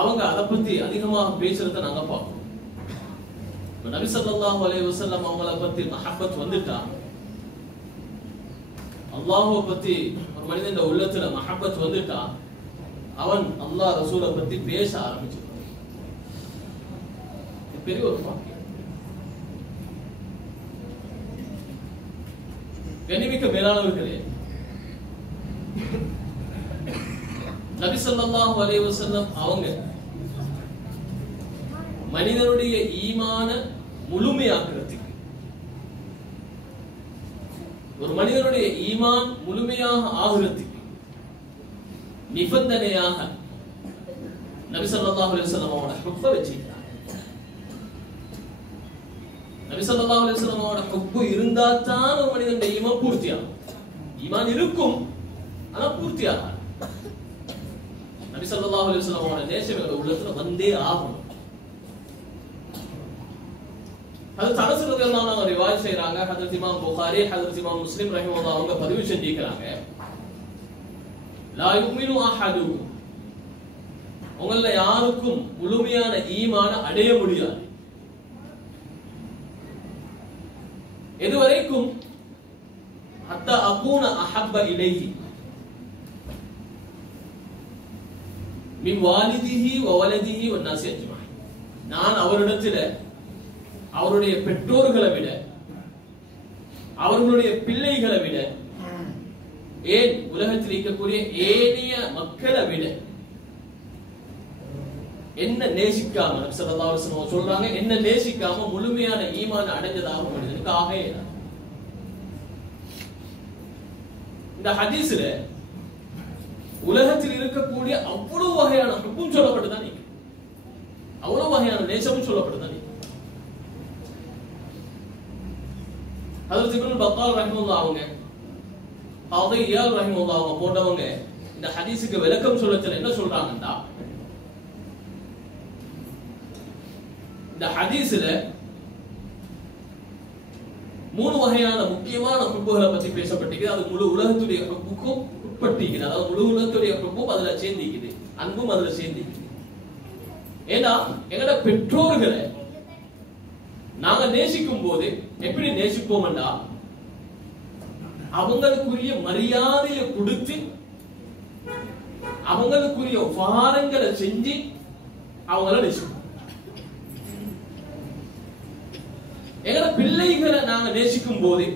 அவங்க அதை பத்தி அதிகமாக பேசுறத நாங்க பார்ப்போம். நபி ஸல்லல்லாஹு அலைஹி வஸல்லம் அவங்கள பத்தி மஹப்பத் வந்துட்டா, அல்லாஹ்வை பத்தி ஒரு மனிதன் உள்ளத்துல மஹப்பத் வந்துட்டா, அவன் அல்லாஹ் ரசூலை பத்தி பேச ஆரம்பிச்சிருவான். பெரிய ஒரு பாக்கியம். கண்ணிமிக்க மேலானவர்களே, நபி ஸல்லல்லாஹு அலைஹி வஸல்லம் அவங்க மனிதனுடைய ஈமான முழுமையாக்குறதுக்கு, ஒரு மனிதனுடைய ஈமான் முழுமையாக ஆகுறதுக்கு நிபந்தனையாக நபி ஸல்லல்லாஹு அலைஹி வஸல்லம் அவங்களோட ஹுப்பை வச்சிருக்காங்க. நபி ஸல்லல்லாஹு அலைஹி வஸல்லம் அவங்களோட ஹுப்பு இருந்தா தான் ஒரு மனிதனுடைய ஈமான் பூர்த்தியாகும். ஈமான் இருக்கும், ஆனா பூர்த்தியாகும். நபி ஸல்லல்லாஹு அலைஹி வஸல்லம் அவங்களோட நேசம் எங்க உள்ளத்துல வந்தே ஆகும். ஹஜ்ரத் அனஸ் ரலியல்லாஹு அன்ஹு ரிவாயத் செய்றாங்க. ஹஜ்ரத் இமாம் புகாரி, ஹஜ்ரத் இமாம் முஸ்லிம் ரஹிமஹுல்லாஹ் அவங்க பதிவு செஞ்சிருக்காங்க. லா யுமினு அஹதுக்கும், உங்கள யாருக்கும் முழுமையான ஈமான அடைய முடியாது எதுவரைக்கும் ஹத்தா அகூன அஹப்ப இலைஹி மின் வாலிதிஹி வ வலதிஹி வன் நாஸி அஜ்மஈன், நான் அவரிடத்தில் அவருடைய பெற்றோர்களை விட, அவர்களுடைய பிள்ளைகளை விட, ஏன் உலகத்தில் இருக்கக்கூடிய ஏனைய மக்களை விட என்ன நேசிக்காம, நபி ஸல்லல்லாஹு அலைஹி வஸல்லம் சொல்றாங்க, என்ன நேசிக்காம முழுமையான ஈமான் அடைஞ்சதாக மனிதனுக்கு ஆகவே இல்லை. இந்த ஹதீஸ்ல உலகத்தில் இருக்கக்கூடிய அவ்வளவு வகையான ஹுக்கும் சொல்லப்பட்டுதான், அவ்வளவு வகையான நேசமும் சொல்லப்பட்டுதான். ஹஜ்ரத் இப்னு பத்தால் ரஹிமஹுல்லாஹ் அவங்க, காதி இயால் ரஹிமஹுல்லாஹ் அவங்க போன்றவங்க இந்த ஹதீஸுக்கு விளக்கம் சொல்லத்துல என்ன சொல்றாங்கன்னா, இந்த ஹதீஸ்ல 3 வகையான முக்கியமான ஹுக்குகளை பத்தி பேசப்பட்டிருக்கு. அது முழு உலகத்துடைய ஹுக்கும் உட்பட்டிருக்குது. அதாவது முழு உலகத்துடைய ஹுக்கும் அதுல சேர்ந்திருக்குது, அன்பும் அதுல சேர்ந்திருக்குது. ஏன்னா எங்கட பெற்றோர்களை நாங்க நேசிக்கும் போது எப்படி நேசிப்போம்னா, அவங்களுக்குரிய மரியாதையை கொடுத்து, அவங்களுக்குரிய உபகாரங்களை செஞ்சு அவங்கள நேசிப்போம். எங்கட பிள்ளைகளை நாங்க நேசிக்கும் போது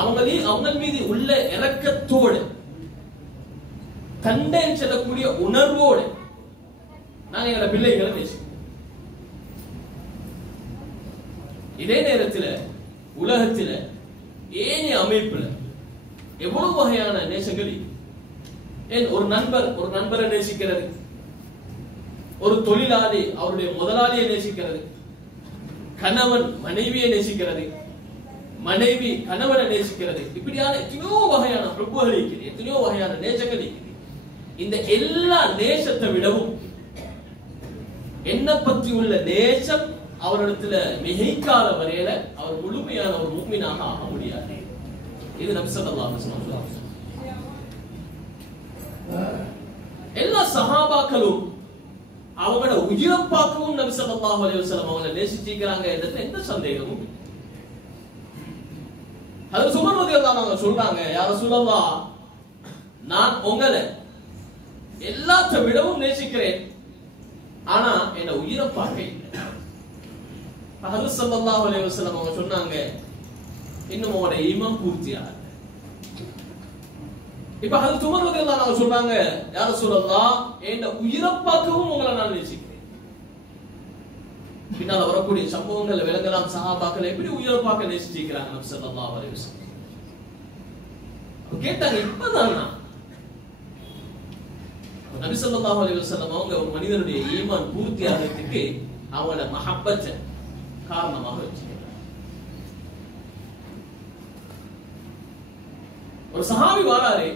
அவங்க மீது உள்ள இரக்கத்தோடு, கண்டை செல்லக்கூடிய உணர்வோடு நாங்க எங்கட பிள்ளைகளை நேசிப்போம். இதே நேரத்தில் உலகத்தில் ஏனைய அமைப்புல எவ்வளவு வகையான நேசங்கள், ஏன் ஒரு நண்பரை நேசிக்கிறது, ஒரு தொழிலாளி அவருடைய முதலாளியை நேசிக்கிறது, கணவன் மனைவியை நேசிக்கிறது, மனைவி கணவனை நேசிக்கிறது, இப்படியான எத்தனையோ வகையான ஹுக்குகள் இருக்குது, எத்தனையோ வகையான நேசங்கள் இருக்குது. இந்த எல்லா நேசத்தை விடவும் என்ன பற்றி உள்ள நேசம் அவரிடத்துல மிகைக்கால வரையில அவர் முழுமையான ஒரு முஃமினாக ஆக முடியாது. இது நபி ஸல்லல்லாஹு அலைஹி வஸல்லம். எல்லா சஹாபாக்களும் அவங்களோட உயிரப்பாக்கவும் நபி ஸல்லல்லாஹு அலைஹி வஸல்லம் அவங்களை நேசிச்சிருக்கிறாங்க என்றதுல எந்த சந்தேகமும் இல்லை. ஹஜ்ரத் உமர் ரலியல்லாஹு அன்ஹு சொல்றாங்க, யா ரசூலல்லாஹ், நான் உங்களை எல்லாத்த விடவும் நேசிக்கிறேன், ஆனா என்ன உயிரப்பாக்க இல்லை. ஹஜ்ரத் ஸல்லல்லாஹு அலைஹி வஸல்லம் அவங்க சொன்னாங்க, இன்னும் உங்களோட ஈமான் பூர்த்தியாகல. இப்ப ஹஜ்ரத் உமர் ரலியல்லாஹு அன்ஹு சொல்றாங்க, யா ரசூலல்லாஹ், என்ன உயிரப்பாக்கவும் உங்களை நான் நேசிக்கிறேன். பின்னால வரக்கூடிய சம்பவங்கள் விளங்கலாம், சஹாபாக்கள் எப்படி உயிரப்பாக்க நேசிச்சிருக்கிறாங்க நபி ஸல்லல்லாஹு அலைஹி வஸல்லம். கேட்டாங்க, இப்பதானா நபி ஸல்லல்லாஹு அலைஹி வஸல்லம் அவங்க ஒரு மனிதனுடைய ஈமான் பூர்த்தி ஆகிறதுக்கு அவங்களோட மஹப்பத்தை காரணமாக வச்சுக்கிறாங்க. ஒரு சஹாபி வராரு,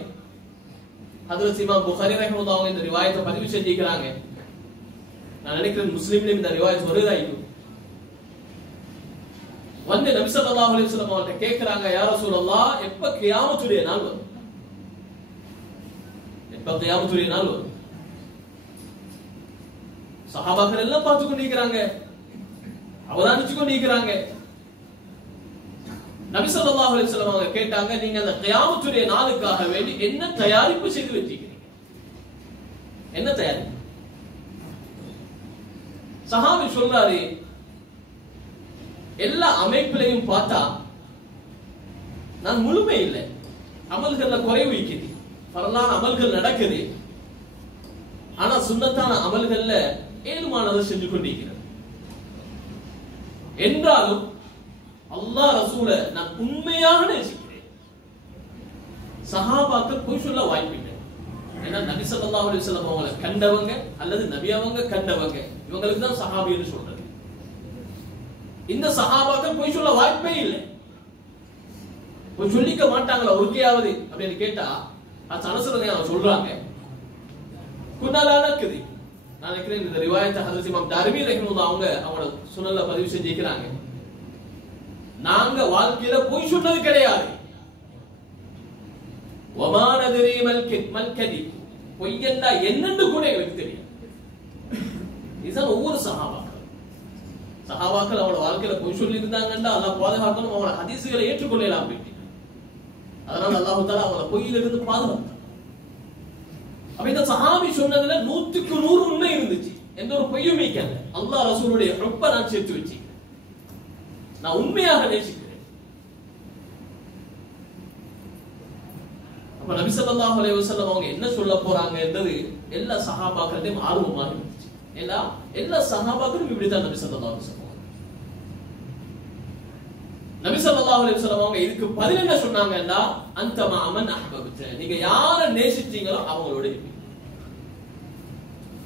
ஹஜ்ரத் இமாம் புகாரி ரஹிமஹுல்லாஹ் அவங்க இந்த ரிவாயத்தை பதிவு செஞ்சிருக்கிறாங்க. நான் நினைக்கிறேன் முஸ்லிம்லயும் இந்த ரிவாயத் வருதாயிடும். வந்து நபி ஸல்லல்லாஹு அலைஹி வஸல்லம் அவங்கள்ட்ட கேக்குறாங்க, யா ரசூலல்லாஹ், எப்ப கியாமத்துடைய நாள் வரும்? எப்ப கியாமத்துடைய நாள் வரும்? சஹாபாக்கள் எல்லாம் பார்த்து கொண்டிருக்கிறாங்க, அவதானிச்சு கொண்டிருக்கிறாங்க. நபி ஸல்லல்லாஹு அலைஹி வஸல்லம் அவங்க கேட்டாங்க, நீங்க அந்த கியாமத்துடைய நாளுக்காக வேண்டி என்ன தயாரிப்பு செய்து வச்சிருக்கீங்க? என்ன தயாரிப்பு? சஹாபி சொல்றாரு, எல்லா அமைப்பிலையும் பார்த்தா நான் முழுமை இல்லை, அமல்கள்ல குறைவு வைக்குது, பரலான அமல்கள் நடக்குது, ஆனா சுன்னத்தான அமல்கள்ல ஏழுமானதை செஞ்சு கொண்டிருக்கிறது. என்றாலும் அல்லாஹ் ரசூல நான் உண்மையாக நேசிக்கிறேன். சஹாபாக்கள் பொய் சொல்ல வாய்ப்பில்லை. ஏன்னா நபி ஸல்லல்லாஹு அலைஹி வஸல்லம் அவங்களை கண்டவங்க அல்லது நபி அவங்க கண்டவங்க, இவங்களுக்கு தான் சஹாபின்னு சொல்றது. இந்த சஹாபாக்கள் பொய் சொல்ல வாய்ப்பே இல்லை. பொய் சொல்லிக்க மாட்டாங்களா ஒருக்கையாவது அப்படின்னு கேட்டா அது அனசரதை அவங்க சொல்றாங்க. குன்னாலானக்குது நான் நினைக்கிறேன் இந்த ரிவாயத்தை ஹஜ்ரத் இமாம் தாரிமி ரஹிமஹுல்லாஹ் அவங்களோட சுனன்ல பதிவு செஞ்சிருக்கிறாங்க. நாங்க வாழ்க்கையில பொய் சொன்னது கிடையாது. வமா நதரி மல் கதிப், பொய் என்றா என்னன்னு கூட எங்களுக்கு தெரியும். இதுதான் ஒவ்வொரு சஹாபாக்கள் அவங்களோட வாழ்க்கையில பொய் சொல்லி இருந்தாங்கன்னா அல்லாஹ் பாதுகாக்கணும், அவங்களோட ஹதீஸ்களை ஏற்றுக்கொள்ளலாம் போயிட்டு. அதனால அல்லாஹ் தஆலா அவங்கள பொய்யிலிருந்து பாதுகாத்தார். அப்ப இந்த சஹாபி சொன்னதுல 100க்கு 100 உண்மை இருந்துச்சு, எந்த ஒரு பொய்யும் வைக்கல. அல்லாஹ் ரசூலுடைய ஹுப்ப நான் சேர்த்து வச்சு நான் உண்மையாக நேசிக்கிறேன். அப்ப நபி ஸல்லல்லாஹு அலைஹி வஸல்லம் அவங்க என்ன சொல்ல போறாங்க என்றது எல்லா சஹாபாக்களும் ஆர்வமாக இருந்துச்சு. எல்லா சஹாபாக்களும் இப்படித்தான் நபி ஸல்லல்லாஹு அலைஹி வஸல்லம் அவங்க இதுக்கு பதில் என்ன சொன்னாங்கன்னா, அந்த மஅமன் அஹ்பப்த, நீங்க யாரை நேசிச்சீங்களோ அவங்களோட இருப்பீங்க.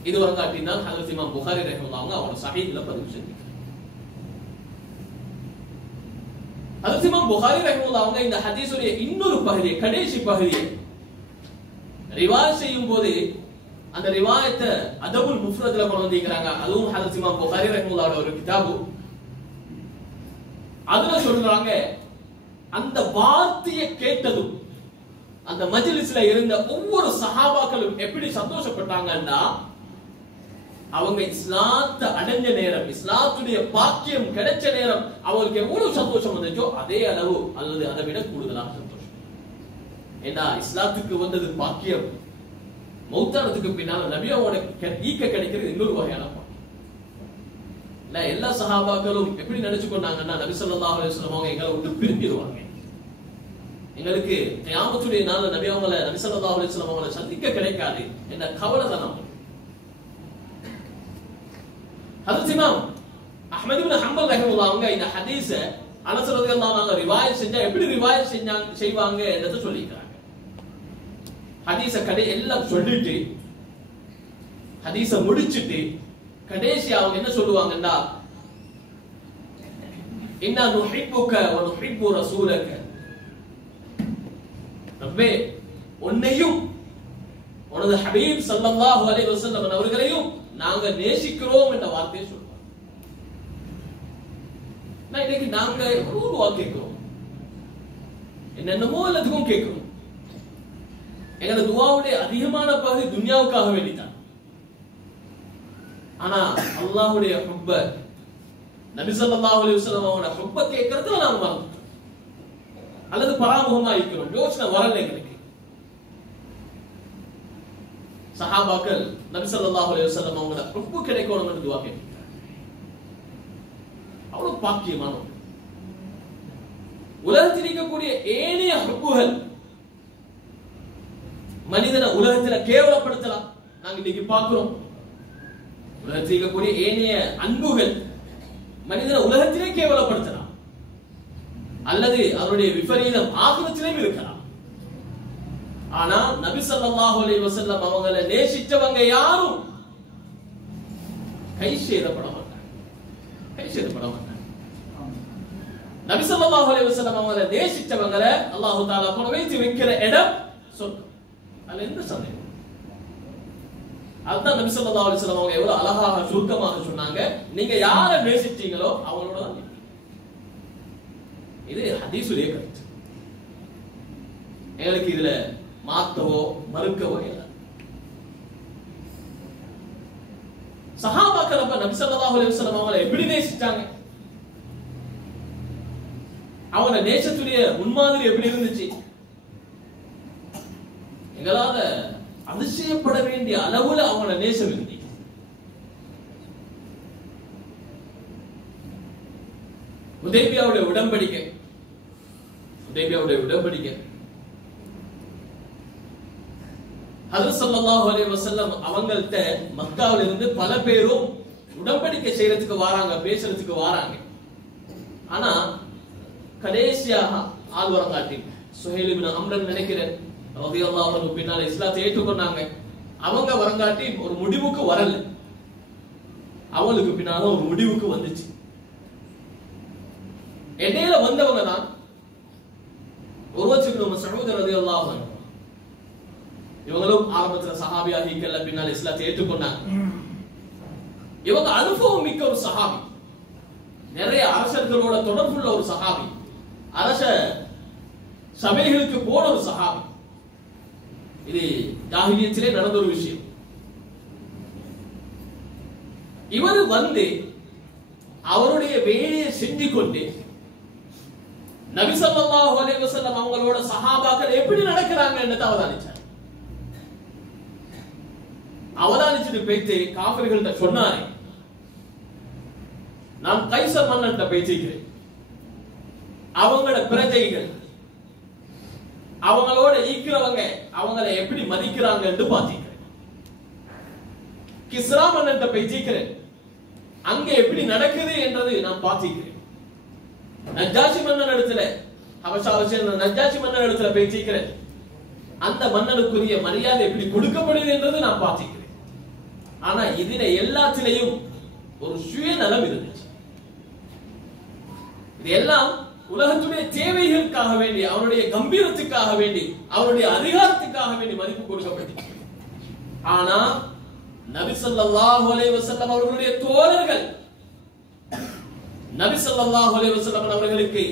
இது வரங்காட்டினா ஹஜ்ரத் இமாம் புகாரி ரஹ்மத்துல்லாஹி அலைஹி அவங்க சஹீஹ்ல பதிவு செஞ்சாங்க. ஹஜ்ரத் இமாம் புகாரி ரஹ்மத்துல்லாஹி அவங்க இந்த ஹதீஸுடைய இன்னொரு பகுதியை, கடைசி பகுதியை ரிவாயத் செய்யும் போது அந்த ரிவாயத்தை அதபுல் முஃப்ரத்ல கொண்டு வந்திருக்காங்க. அதுவும் ஹஜ்ரத் இமாம் புகாரி ரஹ்மத்துல்லாஹி ஒரு கிதாபு. அதுல சொல்றாங்க, அந்த வார்த்தையை கேட்டதும் அந்த மஜ்லிஸ்ல இருந்த ஒவ்வொரு சஹாபாக்களும் எப்படி சந்தோஷப்பட்டாங்கன்னா, அவங்க இஸ்லாத்தை அடைஞ்ச நேரம், இஸ்லாத்துடைய பாக்கியம் கிடைச்ச நேரம் அவங்களுக்கு எவ்வளவு சந்தோஷம் வந்துச்சோ அதே அளவு அல்லது அதை விட கூடுதலாக சந்தோஷம். ஏன்னா இஸ்லாத்துக்கு வந்தது பாக்கியம், மௌத்தானத்துக்கு பின்னால நபியோட ஈக்க கிடைக்கிறது இன்னொரு வகையான பாக்கியம். எல்லா சஹாபாக்களும் எப்படி நினைச்சு கொண்டாங்கன்னா, நபி ஸல்லல்லாஹு அலைஹி வஸல்லம் அவங்க எங்களை விட்டு பிரிஞ்சிருவாங்க, எங்களுக்கு கியாமத்துடைய நாள்ல நபி ஸல்லல்லாஹு அலைஹி வஸல்லம் அவங்களை சந்திக்க கிடைக்காது என்ற கவலை தான் நமக்கு. ஹஜ்ரத் இமாம் அஹ்மத் இப்னு ஹம்பல் ரஹ்மத்துல்லாஹி அவங்க இந்த ஹதீஸ அனஸ் ரலியல்லாஹு அன்ஹு ரிவாயத் செஞ்சா எப்படி ரிவாயத் செய்வாங்க என்றத சொல்லிக்கிறாங்க. ஹதீஸ எல்லாம் சொல்லிட்டு ஹதீஸ முடிச்சிட்டு கடைசி அவங்க என்ன சொல்லுவாங்கன்னா, இன்னா நுஹிப்புக வ நுஹிப்பு ரசூலக, ரப்பே உன்னையும் உனது ஹபீப் ஸல்லல்லாஹு அலைஹி வஸல்லம் அவர்களையும் நாங்க நேசிக்கிறோம் என்ற வார்த்தையை சொல்லுவாங்க. இன்னைக்கு நாங்க ஒரு துஆ கேட்கிறோம், என்னென்னமோ எல்லாத்துக்கும் கேட்கிறோம். எங்களோட துஆவுடைய அதிகமான பகுதி துன்யாவுக்காக வேண்டிதான். ஆனா அல்லாஹ்வுடைய ஹுப்ப, நபி ஸல்லல்லாஹு அலைஹி வஸல்லம் அவங்களோட ஹுப்ப கேட்கறதுல நாம மறந்துட்டோம் அல்லது பராமுகமா இருக்கிறோம், யோசனை வரல எங்களுக்கு. சஹாபாக்கள் நபி ஸல்லல்லாஹு அலைஹி வஸல்லம் அவங்களோட ஹுப்ப கிடைக்கணும் என்று துஆ கேட்டாங்க. அவ்வளவு பாக்கியமானது. உலகத்தில் இருக்கக்கூடிய ஏனைய ஹுப்புகள் மனிதனை உலகத்துல கேவலப்படுத்தலாம். நாங்க இன்னைக்கு பார்க்கிறோம், உலகத்தில் இருக்கக்கூடிய ஏனைய அன்புகள் மனிதனை உலகத்திலே கேவலப்படுத்தலாம் அல்லது அவருடைய விபரீதம் ஆகிரத்திலும் இருக்கலாம். ஆனா நபி ஸல்லல்லாஹு அலைஹி வஸல்லம் அவங்களை நேசிச்சவங்க யாரும் கை சேதப்பட மாட்டாங்க, கை சேதப்பட மாட்டாங்க. நபி ஸல்லல்லாஹு அலைஹி வஸல்லம் அவங்களை நேசிச்சவங்களை அல்லாஹ் தஆலா கொண்டு வைத்து வைக்கிற இடம் சொர்க்கம். அதுல எந்த சந்தேகம்? அதுதான் நபி ஸல்லல்லாஹு அலைஹி வஸல்லம் அவங்க எவ்வளவு அழகாக சுருக்கமாக சொன்னாங்க, நீங்க யாரை நேசிச்சீங்களோ அவங்களோட தான் இருப்பீங்க. இது ஹதீஸுடைய கருத்து. எங்களுக்கு இதுல மாத்தவோ மறுக்கவோ இல்லை. சஹாபாக்கள் நபி ஸல்லல்லாஹு அலைஹி வஸல்லம் அவங்களை எப்படி நேசிச்சாங்க, அவங்க நேசத்துடைய முன்மாதிரி எப்படி இருந்துச்சு, எங்களால அதிசயப்பட வேண்டிய அளவுல அவங்கள நேசம் இருந்துச்சு. ஹுதைபியாவுடைய உடன்படிக்கை ஹஜ்ரத் ஸல்லல்லாஹு அலைஹி வஸல்லம் அவங்கள்ட்ட மக்காவில இருந்து பல பேரும் உடன்படிக்கை செய்யறதுக்கு வராங்க, பேசுறதுக்கு வராங்க. ஆனா கடைசியாக ஆள் வரங்காட்டி சுஹைல் இப்னு அம்ர் நினைக்கிறேன் ரலியல்லாஹு அன்ஹு பின்னால இஸ்லாத்தை ஏற்றுக்கொண்டாங்க. அவங்க வரங்காட்டி ஒரு முடிவுக்கு வரல, அவங்களுக்கு பின்னால ஒரு முடிவுக்கு வந்துச்சு. இடையில வந்தவங்க தான் உர்வத் இப்னு மஸ்ஊத் ரலியல்லாஹு அன்ஹு. இவங்களும் ஆரம்பத்துல சஹாபியாகிக்கல்ல, பின்னால் இஸ்லாத்தை ஏற்றுக்கொண்டாங்க. இவங்க அனுபவம் மிக்க ஒரு சஹாபி, நிறைய அரசர்களோட தொடர்புள்ள ஒரு சஹாபி, அரச சபைகளுக்கு போன ஒரு சஹாபி. இது ஜாஹிலியத்திலே நடந்த ஒரு விஷயம். இவர் வந்து அவருடைய வேலையை செஞ்சு கொண்டு நபி ஸல்லல்லாஹு அலைஹி வஸல்லம் அவங்களோட சஹாபாக்கள் எப்படி நடக்கிறாங்க என்று அவதானிச்சார். அவதானிச்சுட்டு போயிட்டு காஃபிர்கள்ட்ட சொன்னாரே, நான் கைசர் மன்னன்ட்ட பேசிக்கிறேன், அவங்களோட பிரஜைகள் அவங்களோட ஈக்கிறவங்க அவங்களை எப்படி மதிக்கிறாங்க என்று பாத்தீக்கிறேன். கிஸ்ரா மன்னன்ட்ட பேசிக்கிறேன், அங்க எப்படி நடக்குது என்றது நான் பாத்தீக்கிறேன். நஜ்ஜாஷி மன்னன் இடத்துல நஜ்ஜாஷி மன்னன் இடத்துல பேசிக்கிறேன், அந்த மன்னனுக்குரிய மரியாதை எப்படி கொடுக்கப்படுது என்றது நான் பாத்தீக்கிறேன். ஆனா இதுல எல்லாத்திலையும் ஒரு சுயநலம் இருந்துச்சு. இது எல்லாம் உலகத்துடைய தேவைகளுக்காக வேண்டி, அவருடைய கம்பீரத்துக்காக வேண்டி, அவருடைய அதிகாரத்துக்காக வேண்டி மதிப்பு கொடுக்கப்பட்டது. ஆனா நபி ஸல்லல்லாஹு அலைஹி வஸல்லம் அவர்களுடைய தோழர்கள் நபி ஸல்லல்லாஹு அலைஹி வஸல்லம் அவர்களுக்கு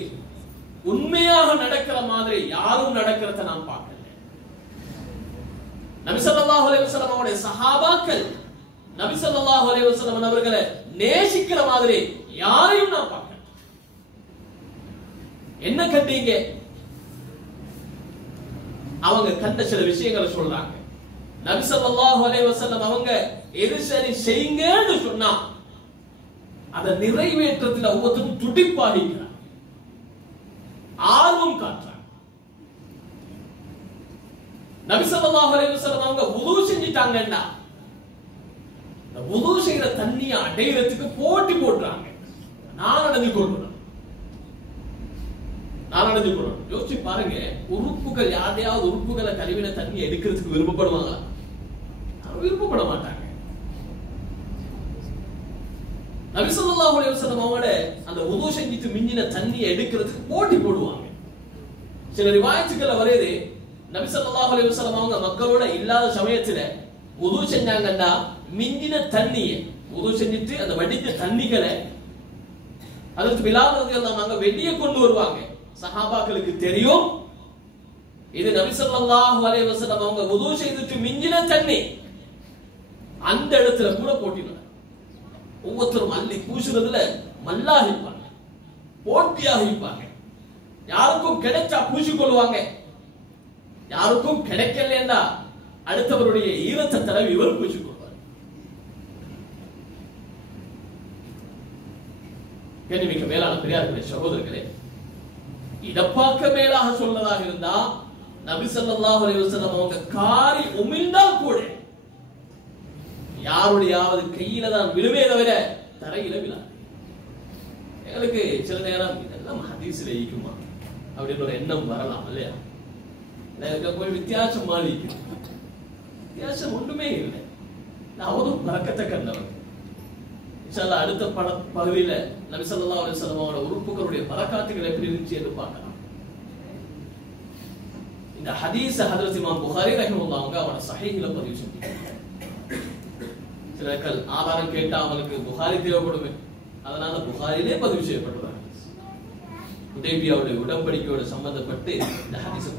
உண்மையாக நடக்கிற மாதிரி யாரும் நடக்கிறத நாம் பார்க்கல. நபி ஸல்லல்லாஹு அலைஹி வஸல்லம் அவருடைய சஹாபாக்கள் நபி ஸல்லல்லாஹு அலைஹி வஸல்லம் அவர்களை நேசிக்கிற மாதிரி யாரையும் நான் பார்க்கல. என்ன கண்டீங்க? அவங்க கண்ட சில விஷயங்களை சொல்றாங்க. நபி ஸல்லல்லாஹு அலைஹி வஸல்லம் அவங்க எது சரி செய்யுங்கன்னு சொன்னா அதை நிறைவேற்றத்தில் ஒவ்வொருத்தரும் துடிப்பாகிறார், ஆர்வம் காட்டுறாங்க. நபி ஸல்லல்லாஹு அலைஹி வஸல்லம் அவங்க வுது செஞ்சிட்டாங்கன்னா அந்த வுது செய்யற தண்ணியை அடையிறதுக்கு போட்டி போடுறாங்க. நான் நடந்து கொள்ளணும். யோசிச்சு பாருங்க, உறுப்புகள் யாரையாவது உறுப்புகளை கழுவின தண்ணி எடுக்கிறதுக்கு விருப்பப்படுவாங்களா? விருப்பப்பட மாட்டாங்க. நபி ஸல்லல்லாஹு அலைஹி வஸல்லம் அவங்களோட அந்த வுது செஞ்சிட்டு மிஞ்சின தண்ணியை எடுக்கிறதுக்கு போட்டி போடுவாங்க. சில ரிவாயத்துக்கள் வருது, நபி ஸல்லல்லாஹு அலைஹி வஸல்லம் அவங்க மக்களோட இல்லாத சமயத்துல வுது செஞ்சாங்கன்னா மிஞ்சின தண்ணியை வுது செஞ்சிட்டு அந்த வடித்த தண்ணிகளை அதற்கு பிலால் ரலியல்லாஹு அன்ஹு வெளியே கொண்டு வருவாங்க. சஹாபாக்களுக்கு தெரியும் இது நபி ஸல்லல்லாஹு அலைஹி வஸல்லம் அவங்க வுது செய்துட்டு மிஞ்சின தண்ணி. அந்த இடத்துல கூட போட்டி நடக்கும். ஒவ்வொருத்தரும் அள்ளி பூசுறதுல மல்லாகிப்பாங்க, போட்டியாக இருப்பாங்க. யாருக்கும் கிடைச்சா பூசிக்கொள்வாங்க, யாருக்கும் கிடைக்கலன்னா அடுத்தவருடைய ஈரத்தை தடவி இவர் பூசிக்கொள்வார். கண்ணிமிக்க மேலான பெரியார்களே, சகோதரர்களே, இடப்பாக்க மேலாக சொல்வதாக இருந்தா நபி ஸல்லல்லாஹு அலைஹி வஸல்லம் அவங்க காரி உமிழ்ந்தால் கூட யாருடையாவது கையில தான் விழுவே தவிர தரையில விழாது. எங்களுக்கு சில நேரம் இதெல்லாம் ஹதீஸ்ல இருக்குமா அப்படின்னு ஒரு எண்ணம் வரலாம் இல்லையா? போய் வித்தியாசம் மாறி வித்தியாசம் ஒன்றுமே இல்லை. அவரும் பறக்கத்தை கண்டவர். இன்ஷாஅல்லாஹ் அடுத்த பகுதியில நபி ஸல்லல்லாஹு அலைஹி வஸல்லம் அவரோட உறுப்புகளுடைய பரக்காத்துகள் எப்படி இருந்துச்சு என்று பார்க்கலாம். இந்த ஹதீஸ் ஹஜ்ரத் இமாம் புகாரி ரஹிமஹுல்லாஹ் அவங்க அவரோட ஸஹீஹ்ல பதிவு செஞ்சாங்க. சிலர்கள் ஆதாரம் கேட்டா அவங்களுக்கு புகாரி தேவைப்படுமே, அதனால புகாரிலே பதிவு செய்யப்பட்டுள்ளார். ஹுதைபியாவுடைய உடன்படிக்கையோடு சம்பந்தப்பட்டு இந்த ஹதீஸை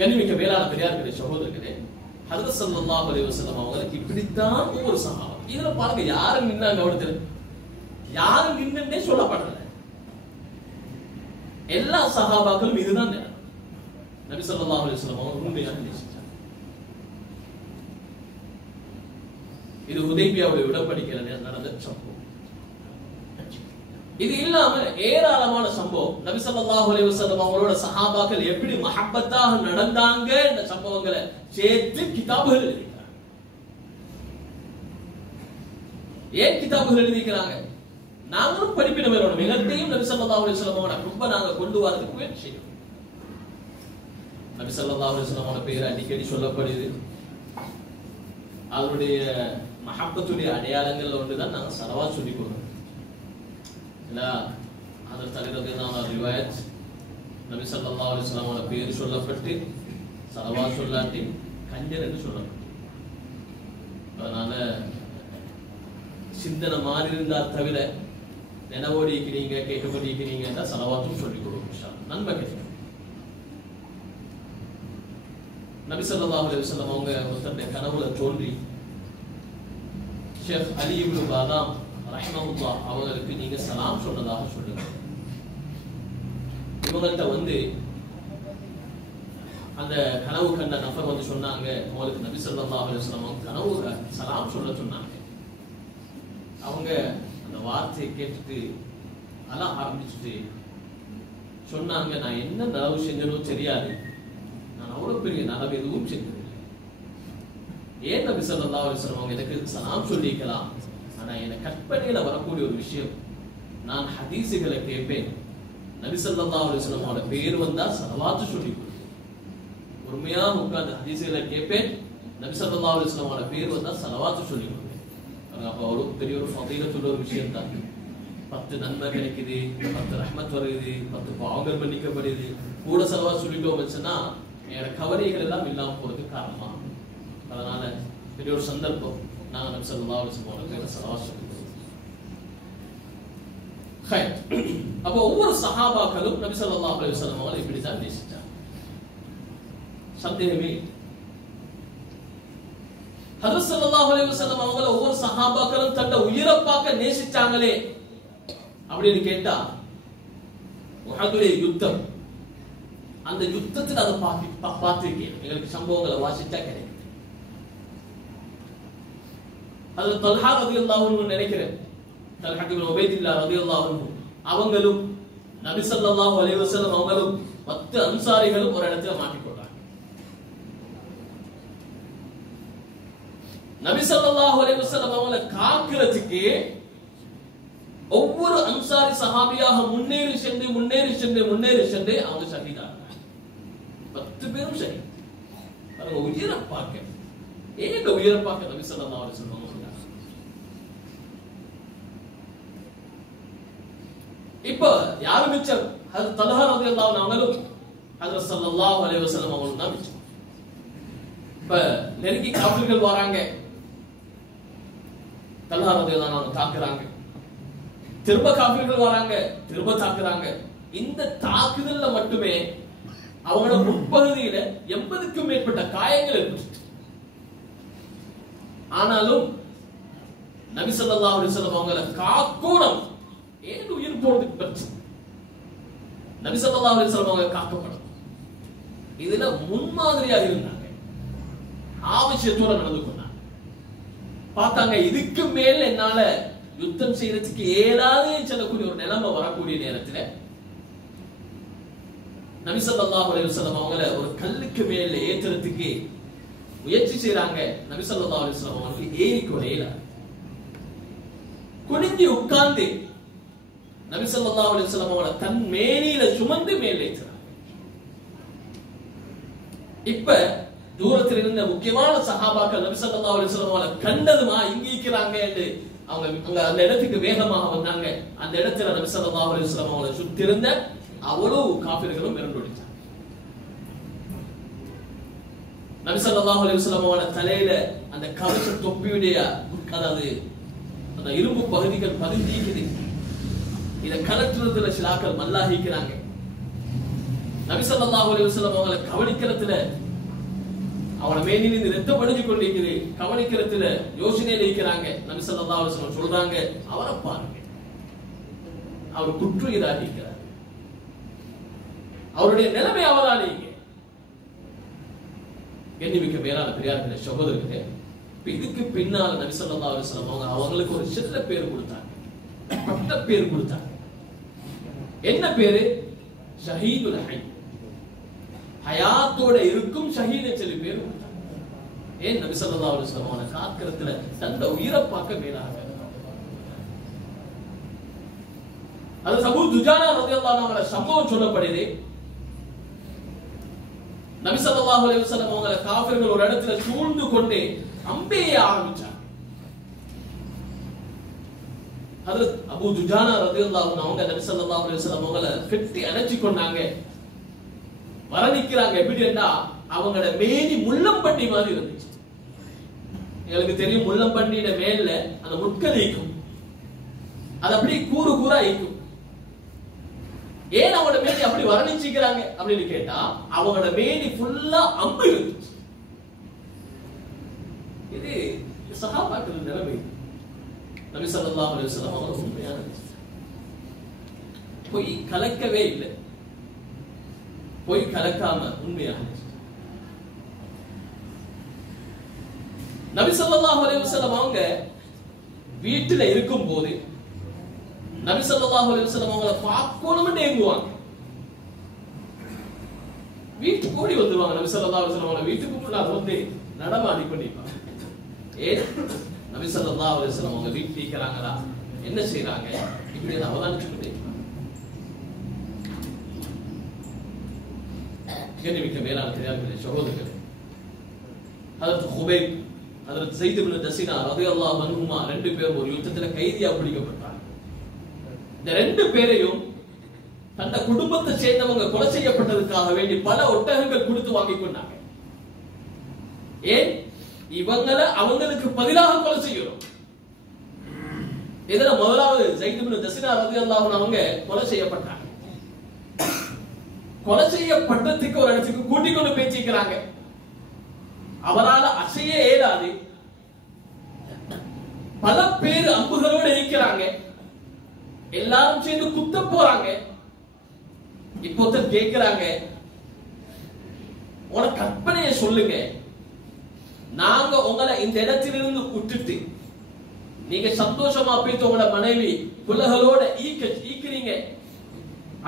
கண்ணிமிக்க மேலான பெரியார்களே, சகோதரர்களே, ஹஜ்ரத் ஸல்லல்லாஹு அலைஹி வஸல்லம் அவங்களுக்கு இப்படித்தான் ஒவ்வொரு சஹாபா. இதுல பாருங்க யாரு நின்னாங்க கவனித்து, யாரு நின்னே சொல்லப்படல. எல்லா சஹாபாக்களும் இதுதான் நபி ஸல்லல்லாஹு அலைஹி வஸல்லம் அவங்க உண்மையாக நேசிச்சாங்க. இது ஹுதைபியாவுடைய உடன்படிக்கையில நடந்த சம்பவம். இது இல்லாம ஏராளமான சம்பவம் நபி ஸல்லல்லாஹு அலைஹி வஸல்லம் அவங்களோட சஹாபாக்கள் எப்படி மஹப்பத்தாக நடந்தாங்க என்ற சம்பவங்களை சேர்த்து கிதாபுகள் எழுதிக்கிறாங்க. ஏன் கிதாபுகள் எழுதிக்கிறாங்க? நாங்களும் படிப்பின வேணும். எங்கள்கிட்டையும் நபி ஸல்லல்லாஹு அலைஹி வஸல்லம் அவங்களோட ரொம்ப நாங்க கொண்டு வரதுக்கு முயற்சி செய்யணும். நபி ஸல்லல்லாஹு அலைஹி வஸல்லம் அவங்களோட பேர் அடிக்கடி சொல்லப்படுது. அவருடைய மஹப்பத்துடைய அடையாளங்கள் ஒன்றுதான் நாங்க ஸலவாத் சொல்லிக் கொடுக்கிறோம். ஹஜ்ரத் அலி ரலியல்லாஹு அன்ஹு ரிவாயத் நபி ஸல்லல்லாஹு அலைஹி வஸல்லம் அவங்களோட பேர் சொல்லப்பட்டு ஸலவாத் சொல்லாட்டி கஞ்சர் என்று சொல்லப்பட்டு, அதனால சிந்தனை மாறி இருந்தா தவிர நினைவோடி இருக்கிறீங்க கேட்கப்படி இருக்கிறீங்கன்னா ஸலவாத்தும் சொல்லிக் கொடுக்கும், நன்மை கிடைக்கும். நபி ஸல்லல்லாஹு அலைஹி வஸல்லம் அவங்க ஒருத்தருடைய கனவுல தோன்றி ஷேக் அலி இப்னு பாதாம் ரஹ்மஹுல்லாஹ் அவங்களுக்கு நீங்க சலாம் சொன்னதாக சொல்லுங்க. இவங்கள்ட்ட வந்து அந்த கனவு கண்ட நபர் வந்து சொன்னாங்க, அவங்களுக்கு நபி ஸல்லல்லாஹு அலைஹி வஸல்லம் கனவுல சலாம் சொல்ல சொன்னாங்க. அவங்க அந்த வார்த்தையை கேட்டுட்டு அழ ஆரம்பிச்சுட்டு சொன்னாங்க, நான் என்ன நலவு செஞ்சனோ தெரியாது, நான் அவ்வளவு பெரிய நலவு எதுவும் செஞ்சதில்லை. ஏன் நபி ஸல்லல்லாஹு அலைஹி வஸல்லம் அவங்க எனக்கு சலாம் சொல்லிக்கலாம், ஆனா எனக்கு கற்பனையில வரக்கூடிய ஒரு விஷயம், நான் ஹதீஸுகளை கேட்பேன், நபி ஸல்லல்லாஹு அலைஹி வஸல்லம் அவரோட பேர் வந்தா ஸலவாத் சொல்லி கொடுப்பேன். உண்மையா உட்கார்ந்து ஹதீஸுகளை கேட்பேன், நபி ஸல்லல்லாஹு அலைஹி வஸல்லம் அவரோட பேர் வந்தா ஸலவாத் சொல்லி கொடுப்பேன். அப்ப அவ்வளவு பெரிய ஒரு ஃபதீலத்துள்ள ஒரு விஷயம் தான். 10 நன்மை கிடைக்குது, 10 ரஹ்மத் வருது, 10 பாவங்கள் மன்னிக்கப்படுது. கூட ஸலவாத் சொல்லிட்டோம் வச்சுன்னா என்னோட கவலைகள் எல்லாம் இல்லாம போறதுக்கு காரணமா. அதனால பெரிய ஒரு சந்தர்ப்பம் நாங்க நபி ஸல்லல்லாஹு அலைஹி வஸல்லம் ஸலவாத் சொல்லுவோம். அப்ப ஒவ்வொரு சஹாபாக்களும் நபி ஸல்லல்லாஹு அலைஹி வஸல்லம் அவங்களை இப்படிதான் நேசிச்சாங்க, சந்தேகமே. ஹஜ்ரத் ஸல்லல்லாஹு அலைஹி வஸல்லம் அவங்களை ஒவ்வொரு சஹாபாக்களும் தன்னை உயிரப்பாக்க நேசிச்சாங்களே அப்படின்னு கேட்டா, உஹதுடைய யுத்தம், அந்த யுத்தத்தில் அதை பார்த்திருக்கேன். எங்களுக்கு சம்பவங்களை வாசிச்சா கிடைக்கும். அதுல தல்ஹா ரலியல்லாஹு அன்ஹு நினைக்கிறேன், தல்ஹா இப்னு உபைதுல்லாஹ் ரலியல்லாஹு அன்ஹு அவங்களும் நபி ஸல்லல்லாஹு அலைஹி வஸல்லம் அவங்களும் 10 அன்சாரிகளும் ஒரு இடத்துல மாட்டிக்கொண்டாங்க. நபி ஸல்லல்லாஹு அலைஹி வஸல்லம் அவங்களை காக்கிறதுக்கு ஒவ்வொரு அன்சாரி சஹாபியாக முன்னேறி சென்று அவங்க ஷஹீதானாங்க. 10 பேரும் ஷஹீத். அவங்க உயிரை பார்க்க, ஏக உயிரை பார்க்க நபி ஸல்லல்லாஹு அலைஹி வஸல்லம் சொன்னாங்க. இப்ப யாரு மிச்சம்? ஹஜ்ரத் தல்ஹா ரலியல்லாஹு அன்ஹு அவங்களும் ஹஜ்ரத் ஸல்லல்லாஹு அலைஹி வஸல்லம் அவங்களும் தான் மிச்சம். இப்ப நெருங்கி காஃபிர்கள் வராங்க, தல்ஹா ரலியல்லாஹு அன்ஹு தாக்குறாங்க, திரும்ப காஃபிர்கள் வராங்க, திரும்ப தாக்குறாங்க. இந்த தாக்குதல்ல மட்டுமே அவங்களோட முற்பகுதியில 80க்கும் மேற்பட்ட காயங்கள் ஏற்பட்டு, ஆனாலும் நபி ஸல்லல்லாஹு அலைஹி வஸல்லம் அவங்களை காக்கணும், ஏன் உயிர் போறதுக்கு பிரச்சனை, நபி ஸல்லல்லாஹு அலைஹி வஸல்லம் அவங்க காக்கப்படும். இதுல முன்மாதிரியாக இருந்தாங்க, ஆவசியத்தோட நடந்து கொண்டாங்க. பார்த்தாங்க இதுக்கு மேல் என்னால யுத்தம் செய்யறதுக்கு ஏதாவது சொல்லக்கூடிய ஒரு நிலைமை வரக்கூடிய நேரத்துல நபி ஸல்லல்லாஹு அலைஹி வஸல்லம் அவங்கள ஒரு கல்லுக்கு மேல ஏத்துறதுக்கு முயற்சி செய்றாங்க. நபி ஸல்லல்லாஹு அலைஹி வஸல்லம் அவங்களுக்கு ஏறி கொடையில குனிஞ்சு உட்கார்ந்து நபி ஸல்லல்லாஹு அலைஹி வஸல்லம் அவங்கள தன் மேனியில சுமந்து மேலே ஏத்துறாங்க. இப்ப தூரத்தில் இருந்த முக்கியமான சஹாபாக்கள் நபி ஸல்லல்லாஹு அலைஹி வஸல்லம் அவங்கள கண்டதுமா இங்க இருக்கிறாங்க என்று அவங்க அந்த இடத்துக்கு வேகமாக வந்தாங்க. அந்த இடத்துல நபி ஸல்லல்லாஹு அலைஹி வஸல்லம் அவங்களை சுத்தி இருந்த அவ்வளவு காஃபிர்களும் மிரண்டோடிச்சாங்க. நபி ஸல்லல்லாஹு அலைஹி வஸல்லம் அவங்கள தலையில அந்த கவச தொப்பியுடைய அதாவது அந்த இரும்பு பகுதிகள் பதிஞ்சிக்குது. இத கலட்டுறதுல சிலாக்கள் மல்லாஹிக்கிறாங்க. நபி ஸல்லல்லாஹு அலைஹி வஸல்லம் அவங்களை கவனிக்கிறதுல அவன மேனிலிருந்து ரத்தம் வடிஞ்சு கொண்டிருக்குது, கவனிக்கிறதுல யோசனையில இருக்கிறாங்க. நபி ஸல்லல்லாஹு அலைஹி வஸல்லம் சொல்றாங்க, அவரை பாருங்க, அவர் குற்றுயிராக இருக்கிறார், அவருடைய நிலைமை அவதானிங்க. கண்ணிமிக்க மேலான பெரியார்களே, சகோதரர்களே, இதுக்கு பின்னால் நபி ஸல்லல்லாஹு அலைஹி வஸல்லம் அவங்களுக்கு ஒரு சின்ன பேர் கொடுத்தாங்க, பட்ட பேர் கொடுத்தாங்க. என்ன பேரு? ஷஹீதுல் ஹை, ஹயாத்தோட இருக்கும் ஷஹீதை சொல்லி பேர் கொடுத்தாங்க. ஏன்? நபி ஸல்லல்லாஹு அலைஹி வஸல்லம் அவன காக்கிறதுல தந்த உயிரை பார்க்க மேலாக. அது அபூ துஜானா ரலியல்லாஹு அன்ஹு சம்பவம் சொல்லப்படுது. நபி ஸல்லல்லாஹு அலைஹி வஸல்லம் அவங்கள காஃபிர்கள் ஒரு இடத்துல சூழ்ந்து கொண்டு அம்பேய ஆரம்பிச்சாங்க. ஹஜ்ரத் அபூ துஜானா ரலியல்லாஹு அன்ஹு அவங்க நபி ஸல்லல்லாஹு அலைஹி வஸல்லம் அவங்கள கட்டி அணைச்சி கொண்டாங்க. வரணிக்கிறாங்க. எப்படின்னா, அவங்களோட மேனி முள்ளம்பட்டி மாதிரி இருந்துச்சு. எங்களுக்கு தெரியும், முள்ளம்பட்டியில மேல அந்த முட்கள் ஈக்கும், அது அப்படியே கூறு கூறா ஈக்கும். ஏன் அவங்களோட மேனி அப்படி வரணிச்சுக்கிறாங்க அப்படின்னு கேட்டா, அவங்களோட மேனி ஃபுல்லா அம்பு இருந்துச்சு. இது சஹாபாக்கள் நிலைமை. நபி ஸல்லல்லாஹு அலைஹி வஸல்லம் அவங்க உண்மையான பொய் கலக்கவே இல்லை, பொய் கலக்காம உண்மையாக. நபி ஸல்லல்லாஹு அலைஹி வஸல்லம் அவங்க வீட்டுல இருக்கும் போது நபி ஸல்லல்லாஹு அலைஹி வஸல்லம் அவங்கள பார்க்கணும்னு ஏங்குவாங்க. வீட்டுக்கு ஓடி வந்துருவாங்க. நபி ஸல்லல்லாஹு அலைஹி வஸல்லம் அவங்கள வீட்டுக்கு முன்னாடி வந்து நடமாடி பண்ணிப்பாங்க. ஏன்? நபி ஸல்லல்லாஹு அலைஹி வஸல்லம் அவங்க வீட்டுல இருக்கிறாங்களா, என்ன செய்யறாங்க, இப்படி அவதானிச்சுக்கிட்டே. கண்ணிமிக்க மேலான பெரியார்களே, சகோதரர்களே, ஹஜ்ரத் ஹுபைப், ஹஜ்ரத் ஸைத் இப்னு தஸீனா ரலியல்லாஹு அன்ஹுமா ரெண்டு பேரும் ஒரு யுத்தத்துல கைதியா பிடிக்கப்பட்டாங்க. இந்த ரெண்டு பேரையும் தந்த குடும்பத்தை சேர்ந்தவங்க கொலை செய்யப்பட்டதுக்காக வேண்டி பல ஒட்டகங்கள் கொடுத்து வாங்கி கொண்டாங்க. ஏன்? இவங்களை அவங்களுக்கு பதிலாக கொலை செய்யணும். இதுல முதலாவது ஸைத் இப்னு தஸீனா ரலியல்லாஹு அன்ஹு அவங்க கொலை செய்யப்பட்டாங்க. கொலை செய்யப்பட்டதுக்கு ஒரு இடத்துக்கு கூட்டிக் கொண்டு பேசிக்கிறாங்க. அவரால் அசைய இயலாது. பல பேர் அம்புகளோடு இருக்கிறாங்க. எல்லாரும் சேர்ந்து குத்த போறாங்க. இப்போ கேட்கிறாங்க, உன கற்பனையை சொல்லுங்க, நாங்க உங்களை இந்த இடத்திலிருந்து விட்டுட்டு நீங்க சந்தோஷமா போயிட்டு உங்களோட மனைவி புலகளோட ஈக்கிறீங்க,